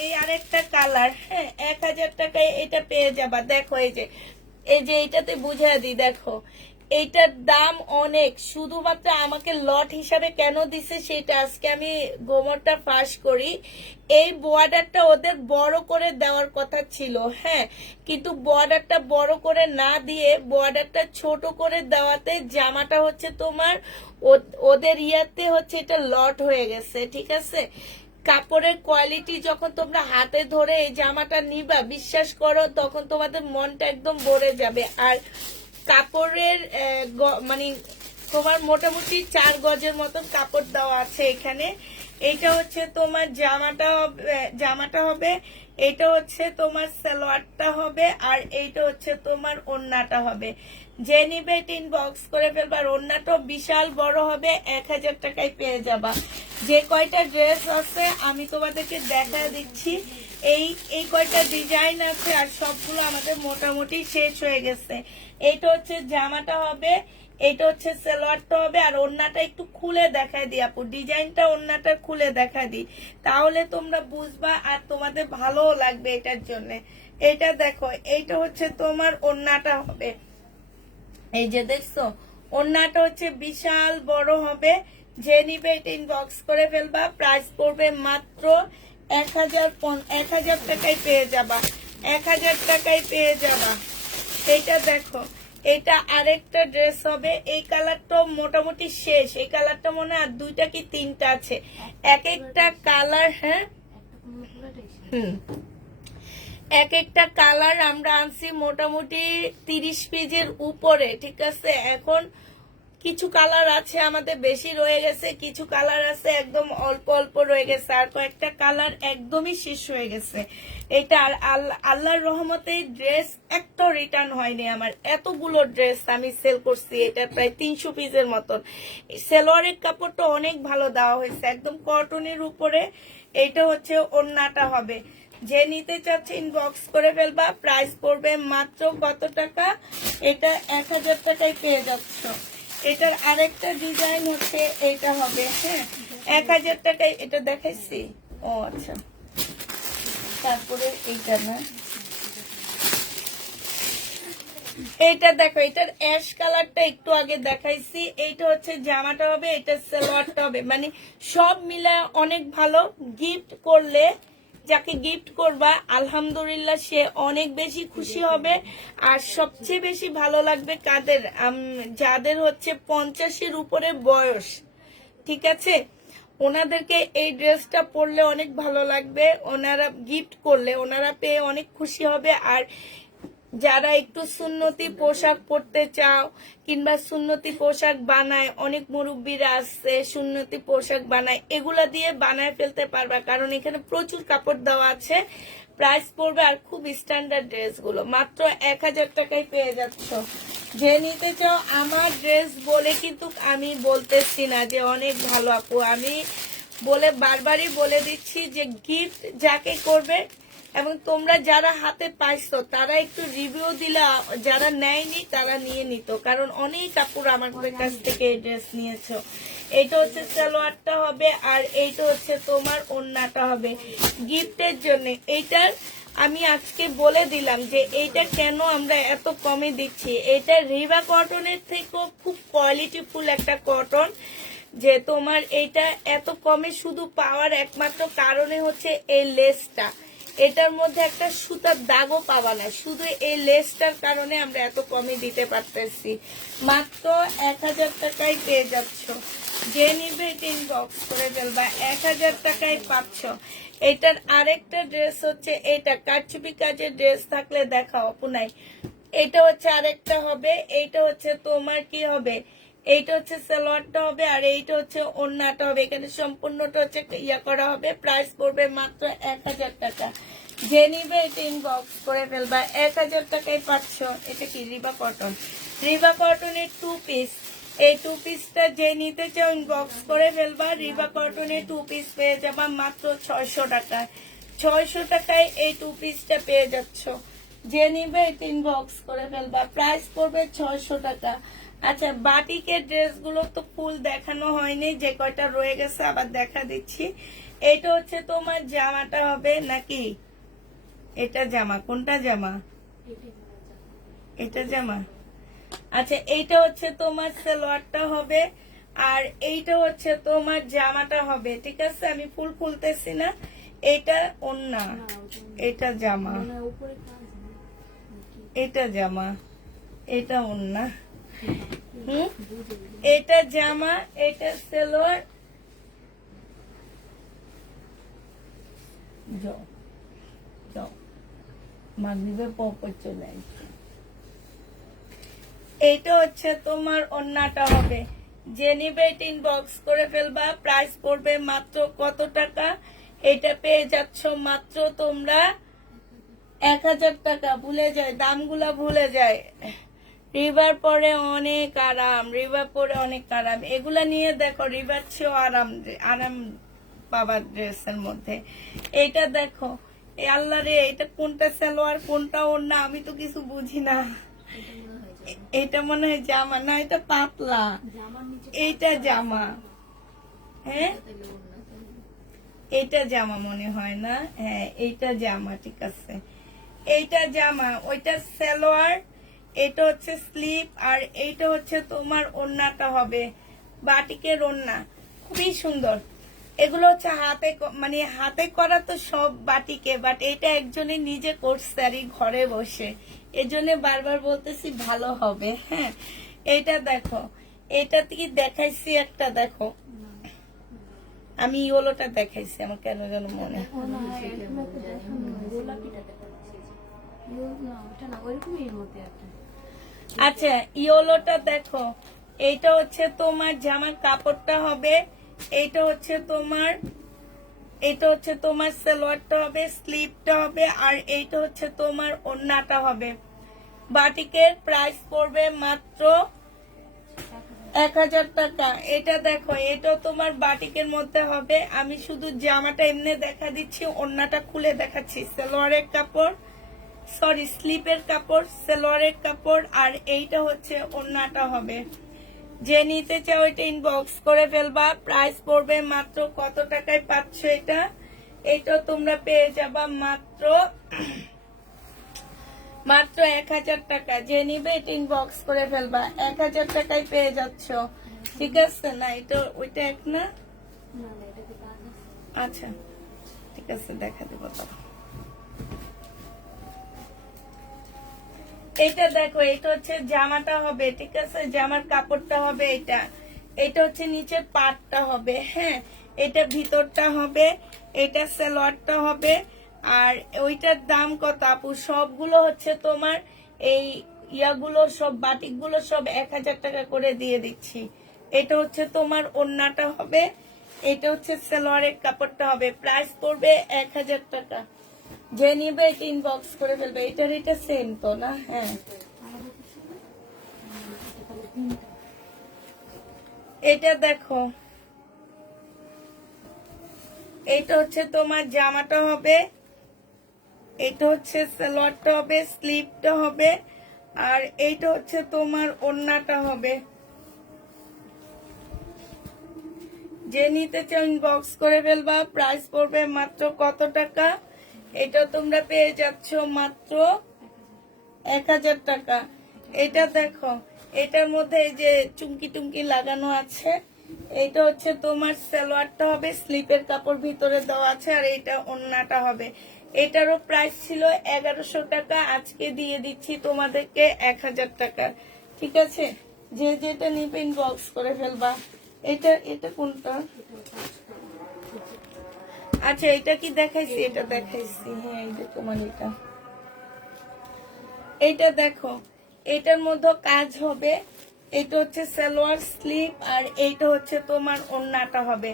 এই আরেকটা কালার, হ্যাঁ 1000 টাকায় এটা পেয়ে যাবা। দেখো এই যে এইটাতে বুঝিয়ে দিই, দেখো এইটার দাম অনেক, শুধুমাত্র আমাকে লট হিসাবে কেন দিছে সেটা আজকে আমি গোমরটা ফাঁস করি। এই বর্ডারটা ওদের বড় করে দেওয়ার কথা ছিল, হ্যাঁ, কিন্তু বর্ডারটা বড় করে না দিয়ে বর্ডারটা ছোট করে দেওয়াতে জামাটা হচ্ছে তোমার ওদের ইয়াতে হচ্ছে এটা লট হয়ে গেছে, ঠিক আছে? কাপড়ের কোয়ালিটি যখন তোমরা হাতে ধরে এই জামাটা নিবা, বিশ্বাস করো তখন তোমাদের মনটা একদম ভরে যাবে। আর কাপড়ের মানে তোমার মোটামুটি 4 গজের মতন কাপড় দেওয়া আছে এখানে। এইটা হচ্ছে তোমার জামাটা হবে, এটা হচ্ছে তোমার সালোয়ারটা হবে, আর এইটা হচ্ছে তোমার ওড়নাটা হবে। যে নিবে ইনবক্স করে ফেলবার। ওড়নাটাও বিশাল বড় হবে, 1000 টাকায় পেয়ে যাবা। যে কয়টা ড্রেস আছে আমি তোমাদেরকে দেখা দিচ্ছি, এই কয়টা ডিজাইন আছে আর সবগুলো আমাদের মোটামুটি শেষ হয়ে গেছে। এইটা হচ্ছে জামাটা হবে, এইটা হচ্ছে সালোয়ারটা হবে, আর ওড়নাটা একটু খুলে দেখাই দিই আপু, ডিজাইনটা ওড়নাটা খুলে দেখাই দিই, তাহলে তোমরা বুঝবা আর তোমাদের ভালোও লাগবে এটার জন্য। এটা দেখো, এইটা হচ্ছে তোমার ওড়নাটা হবে, এই যে দেখছো ওড়নাটা হচ্ছে বিশাল বড় হবে। যে নিবে এটা ইনবক্স করে ফেলবা। প্রাইস পড়বে মাত্র 1000 টাকায় পেয়ে যাবা, 1000 টাকায় পেয়ে যাবা। এটা দেখো, এটা আরেকটা ড্রেস হবে, এই কালারটা মোটামুটি শেষ, এই কালারটা মনে হয় আর 2টা কি 3টা আছে, এক একটা কালার, হ্যাঁ এক একটা কালার আমরা আনছি মোটামুটি 30 পিসের উপরে, ঠিক আছে। এখন কিছু কালার আছে আমাদের বেশি রয়ে গেছে, কিছু কালার আছে একদম অল্প অল্প রয়ে গেছে, আর কয়েকটা কালার একদমই শেষ হয়ে গেছে। এটা আর আল্লাহর রহমতে ড্রেস একটা রিটার্ন হয়নি আমার। এতগুলো ড্রেস আমি সেল করছি, এটা প্রায় 300 পিসের মতন। সেলোয়ারের কাপড়টা অনেক ভালো দেওয়া হয়েছে, একদম কটনের উপরে। এইটা হচ্ছে ওড়নাটা হবে। যে নিতে চাচ্ছে ইনবক্স করে ফেলবা। প্রাইস পড়বে মাত্র কত টাকা? এটা 1000 টাকায় পেয়ে যাচ্ছ। এটার আরেকটা ডিজাইন হচ্ছে এটা হবে, হ্যাঁ 1000 টাকায়। এটা দেখাইছি, ও আচ্ছা। তারপরে এইটা না, এইটা দেখো, এটার অ্যাশ কালারটা একটু আগে দেখাইছি। এইটা হচ্ছে জামাটা হবে, এটা সালোয়ারটা হবে। মানে সব মিলে অনেক ভালো। গিফট করলে, যাকে গিফট করবা আলহামদুলিল্লাহ সে অনেক বেশি খুশি হবে। আর সবচেয়ে বেশি ভালো লাগবে কাদের? যাদের হচ্ছে 50-এর উপরে বয়স, ঠিক আছে, ওনাদেরকে এই ড্রেসটা পরলে অনেক ভালো লাগবে। ওনারা গিফট করলে ওনারা পেয়ে অনেক খুশি হবে। আর যারা একটু সুন্নতি পোশাক পরতে চাও কিংবা সুন্নতি পোশাক বানায়, অনেক মুরব্বীরা আছে সুন্নতি পোশাক বানায়, এগুলা দিয়ে বানায় ফেলতে পারবা, কারণ এখানে প্রচুর কাপড় দেওয়া আছে। প্রাইস পড়বে, আর খুব স্ট্যান্ডার্ড ড্রেসগুলো মাত্র 1000 টাকায় পেয়ে যাচ্ছ। যে নিতে চাও, আমার ড্রেস বলে কিন্তু আমি বলতেছি না যে অনেক ভালো আপু, আমি বলে বারবারই বলে দিচ্ছি যে গিফট যাকে করবে, এবং তোমরা যারা হাতে পাইছো তারা একটু রিভিউ দিলে যারা নেয়নি তারা নিয়ে নিত, কারণ অনেক কাপড় আমাদের কাছ থেকে এই ড্রেস নিয়েছো। এইটা হচ্ছে সালোয়ারটা হবে, আর এইটা হচ্ছে তোমার ওড়নাটা হবে গিফটের জন্য। এইটার আমি আজকে বলে দিলাম যে এইটা কেন আমরা এত কমে দিচ্ছি। এটা রিবা কটনের থেকেও খুব কোয়ালিটিফুল একটা কটন, যে তোমার এইটা এত কমে শুধু পাওয়ার একমাত্র কারণে হচ্ছে এই লেসটা। এটার মধ্যে একটা সুতার দাগও পাওয়া না, শুধু এই লেসটার কারণে আমরা এত কমে দিতে পারতেছি। মাত্র 1000 টাকায় পেয়ে যাচ্ছ। যে নিবে ইনবক্স করে ফেলবা, 1000 টাকায় পাচ্ছ। এটার আরেকটা ড্রেস হচ্ছে এটা, কারচুপি কাজের ড্রেস থাকলে দেখাও আপুনাই। এটা হচ্ছে আরেকটা হবে, এইটা হচ্ছে তোমার কি হবে, এইটা হচ্ছে সালোয়ারটা হবে, আর এইটা হচ্ছে ওড়নাটা হবে। এখানে সম্পূর্ণটা হচ্ছে ইয়া করা হবে। প্রাইস পড়বে মাত্র 1000 টাকা। যে নিবে এটা ইনবক্স করে ফেলবা, 1000 টাকায় পাচ্ছ। এটা কি রিবা কটন, রিবা কটনের 2 পিস। এই 2 পিসটা যে নিতে চাও ইনবক্স করে ফেলবা। রিবা কটনের 2 পিস পেয়ে যাবা মাত্র 600 টাকায়। 600 টাকায় এই 2 পিসটা পেয়ে যাচ্ছ। যে নিবে এটা ইনবক্স করে ফেলবা। প্রাইস পড়বে 600 টাকা। আচ্ছা, বাটিকের ড্রেসগুলো তো ফুল দেখানো হয়নি, যে কয়টা রয়ে গেছে আবার দেখা দিচ্ছি। এটা হচ্ছে তোমার জামাটা হবে নাকি এটা জামা? কোনটা জামা? এটা জামা। আচ্ছা, এইটা হচ্ছে তোমার সালোয়ারটা হবে, আর এইটা হচ্ছে তোমার জামাটা হবে, ঠিক আছে। আমি ফুল খুলতেছি না। এটা ওড়না, এটা জামা, এটা জামা, এটা ওড়না, এটা জামা, এটা সালোয়ার। যাও যাও, মাগরিবের পর চলে আসছে। এইটা হচ্ছে তোমার ওড়নাটা হবে। যে নিবে এটা ইনবক্স করে ফেলবা। প্রাইস পড়বে মাত্র কত টাকা? এটা পেয়ে যাচ্ছ মাত্র তোমরা 1000 টাকা। ভুলে যায়, দামগুলা ভুলে যায়। রিভার পরে অনেক আরাম, রিভার পরে অনেক আরাম। এগুলা নিয়ে দেখো, রিভার চেয়েও আরাম, আরাম পাবার ড্রেসের মধ্যে। এইটা দেখো, আল্লাহ রে, এটা কোনটা সালোয়ার কোনটা ওড়না আমি তো কিছু বুঝি না। এটা মনে হয় জামা, না এটা পাতলা, এইটা জামা। হ্যাঁ, এইটা জামা মনে হয় না। হ্যাঁ, এইটা জামা, ঠিক আছে, এইটা জামা, ওইটা সালোয়ার, এটা হচ্ছে স্লিপ, আর এইটা হচ্ছে তোমার ওড়নাটা হবে বাটিকের ওড়না। খুবই সুন্দর। এগুলো হচ্ছে হাতে, মানে হাতে করা তো সব বাটিকে, বাট এটা একজনে নিজে করছে আর এই ঘরে বসে, এজন্য বারবার বলতেছি ভালো হবে। হ্যাঁ, এইটা দেখো, এটা কি দেখাইছি একটা, দেখো আমি ইয়েলোটা দেখাইছি, আমার কেন যেন মনে হয় না ওটা না, ওইরকমই এর মধ্যে একটা। আচ্ছা, ইয়েলোটা দেখো, এইটা হচ্ছে তোমার জামার কাপড়টা হবে, এইটা হচ্ছে তোমার সালোয়ারটা হবে, স্লিভটা হবে, আর এইটা হচ্ছে তোমার ওড়নাটা হবে। বাটিকের প্রাইস পড়বে মাত্র 1000 টাকা। এটা দেখো, এটা তোমার বাটিকের মধ্যে হবে। আমি শুধু জামাটা এমনি দেখা দিচ্ছি, ওড়নাটা খুলে দেখাচ্ছি। সালোয়ারের কাপড়, সরি স্লিপের কাপড়, সালোয়ারের কাপড়, আর এইটা হচ্ছে ওড়নাটা হবে। যে নিতে চাও এটা ইনবক্স করে ফেলবা। প্রাইস পড়বে মাত্র কত টাকায় পাচ্ছ এটা? এটা তোমরা পেয়ে যাবা মাত্র 1000 টাকা। যে নিবে এটা ইনবক্স করে ফেলবা, 1000 টাকায় পেয়ে যাচ্ছ। ঠিক আছে? না এটা ওইটা এক না? না না, এটাতে কাজ আছে। আচ্ছা ঠিক আছে, দেখা দেবো তখন। এটা দেখো, এটা হচ্ছে জামাটা হবে। ঠিক আছে, জামার কাপড়টা হবে এটা। এটা হচ্ছে নিচের পাটটা হবে। হ্যাঁ, এটা ভিতরটা হবে, এটা সালোয়ারটা হবে। আর ওইটার দাম কত আপু? সবগুলো হচ্ছে তোমার এই ইয়াগুলো সব, বাটিকগুলো সব 1000 টাকা করে দিয়ে দিচ্ছি। এটা হচ্ছে তোমার ওড়নাটা হবে, এটা হচ্ছে সালোয়ারের কাপড়টা হবে। প্রাইস পড়বে 1000 টাকা। যে নিবে এটা ইনবক্স করে ফেলবে। এটার এটা সেম তো না? হ্যাঁ, এটা দেখো, এটা হচ্ছে তোমার জামাটা হবে, এটা হচ্ছে সালোয়ারটা হবে, স্লিভটা হবে, আর এইটা হচ্ছে তোমার ওড়নাটা হবে। যে নিতে চাও ইনবক্স করে ফেলবা। প্রাইস পড়বে মাত্র কত টাকা? এটা তোমরা পেয়ে যাচ্ছ মাত্র 1000 টাকা। এটা দেখো, এটার মধ্যে এই যে চুমকি টুমকি লাগানো আছে। এটা হচ্ছে তোমার সালোয়ারটা হবে, স্লিপের কাপড় ভিতরে দেওয়া আছে, আর এটা ওড়নাটা হবে। এটারও প্রাইস ছিল 1100 টাকা, আজকে দিয়ে দিচ্ছি তোমাদেরকে 1000 টাকা। ঠিক আছে, যে যেটা নিবে ইনবক্স করে ফেলবা। এটা এটা কোনটা? আচ্ছা, এটা কি দেখাইছি? এটা দেখাইছি, হ্যাঁ এটা তোমার এটা। এইটা দেখো, এটার মধ্যে কাজ হবে। এটা হচ্ছে সালোয়ার, স্লিভ, আর এইটা হচ্ছে তোমার ওড়নাটা হবে।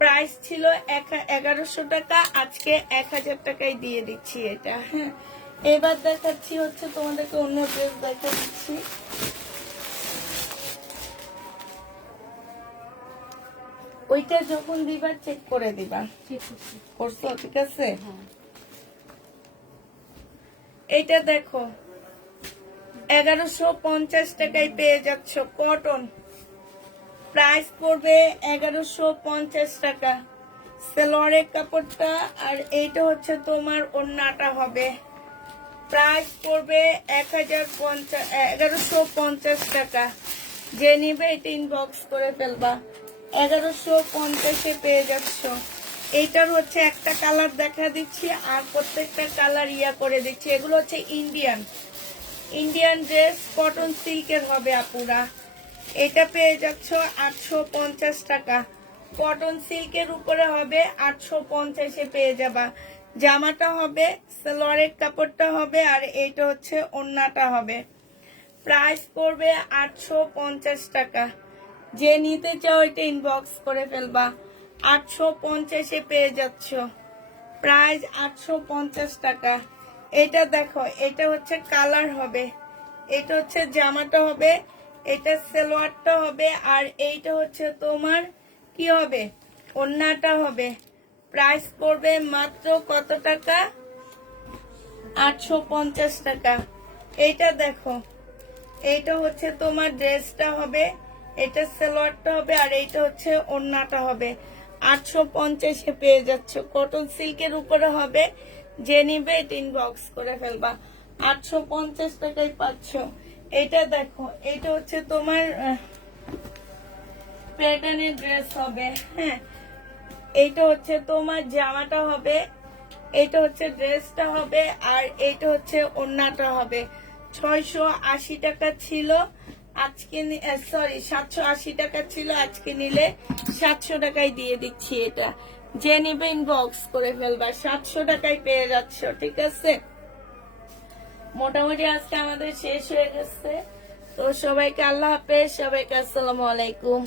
প্রাইস ছিল 1100 টাকা, আজকে 1000 টাকায় দিয়ে দিচ্ছি এটা। হ্যাঁ, এবার দেখাচ্ছি হচ্ছে তোমাদেরকে অন্য ড্রেস দেখা দিচ্ছি। ওইটা যখন দিবা চেক করে দিবা। ঠিক আছে। করছো? ঠিক আছে। হ্যাঁ, এইটা দেখো, 1150 টাকায় পেয়ে যাচ্ছ, কটন। প্রাইস পড়বে 1150 টাকা। সালোয়ারের কাপড়টা, আর এইটা হচ্ছে তোমার ওড়নাটা হবে। প্রাইস পড়বে 1150 টাকা। যে নিবে এটা ইনবক্স করে ফেলবা। 1150-এ পেয়ে যাচ্ছ। এইটার হচ্ছে একটা কালার দেখা দিচ্ছি, আর প্রত্যেকটা কালার ইয়া করে দিচ্ছি। এগুলো হচ্ছে ইন্ডিয়ান ড্রেস, কটন সিল্কের হবে আপুরা। এটা পেয়ে যাচ্ছ 850 টাকা। কটন সিল্কের উপরে হবে, 850-এ পেয়ে যাবা। জামাটা হবে, সালোয়ারের কাপড়টা হবে, আর এইটা হচ্ছে ওড়নাটা হবে। প্রাইস পড়বে 850 টাকা। যে নিতে চাও এটা ইনবক্স করে ফেলবা। 850-এ পেয়ে যাচ্ছ। প্রাইস 850 টাকা। এটা দেখো, এটা হচ্ছে কালার হবে, এটা হচ্ছে জামাটা হবে, এটা সালোয়ারটা হবে, আর এইটা হচ্ছে তোমার কি হবে? ওড়নাটা হবে। প্রাইস পড়বে মাত্র কত টাকা? 850 টাকা। এইটা দেখো, এইটা হচ্ছে তোমার ড্রেসটা হবে, এটা সালোয়ারটা হবে, আর এইটা হচ্ছে ওড়নাটা হবে। 850-এ পেয়ে যাচ্ছ। কটন সিল্কের উপরে হবে। যে নিবে এটা ইনবক্স করে ফেলবা। 850 টাকায় পাচ্ছ। এটা দেখো, এটা হচ্ছে তোমার প্যাটার্নের ড্রেস হবে। হ্যাঁ, এইটা হচ্ছে তোমার জামাটা হবে, এটা হচ্ছে ড্রেসটা হবে, আর এইটা হচ্ছে ওড়নাটা হবে। 680 টাকা ছিল, আজকে সরি 780 টাকা ছিল, আজকে নিলে 700 টাকায় দিয়ে দিচ্ছি এটা। যে নিবে ইনবক্স করে ফেলবা। 700 টাকায় পেয়ে যাচ্ছ। ঠিক আছে, মোটামুটি আজকে আমাদের শেষ হয়ে গেছে। তো সবাইকে আল্লাহ হাফেজ, সবাইকে আসসালামু আলাইকুম।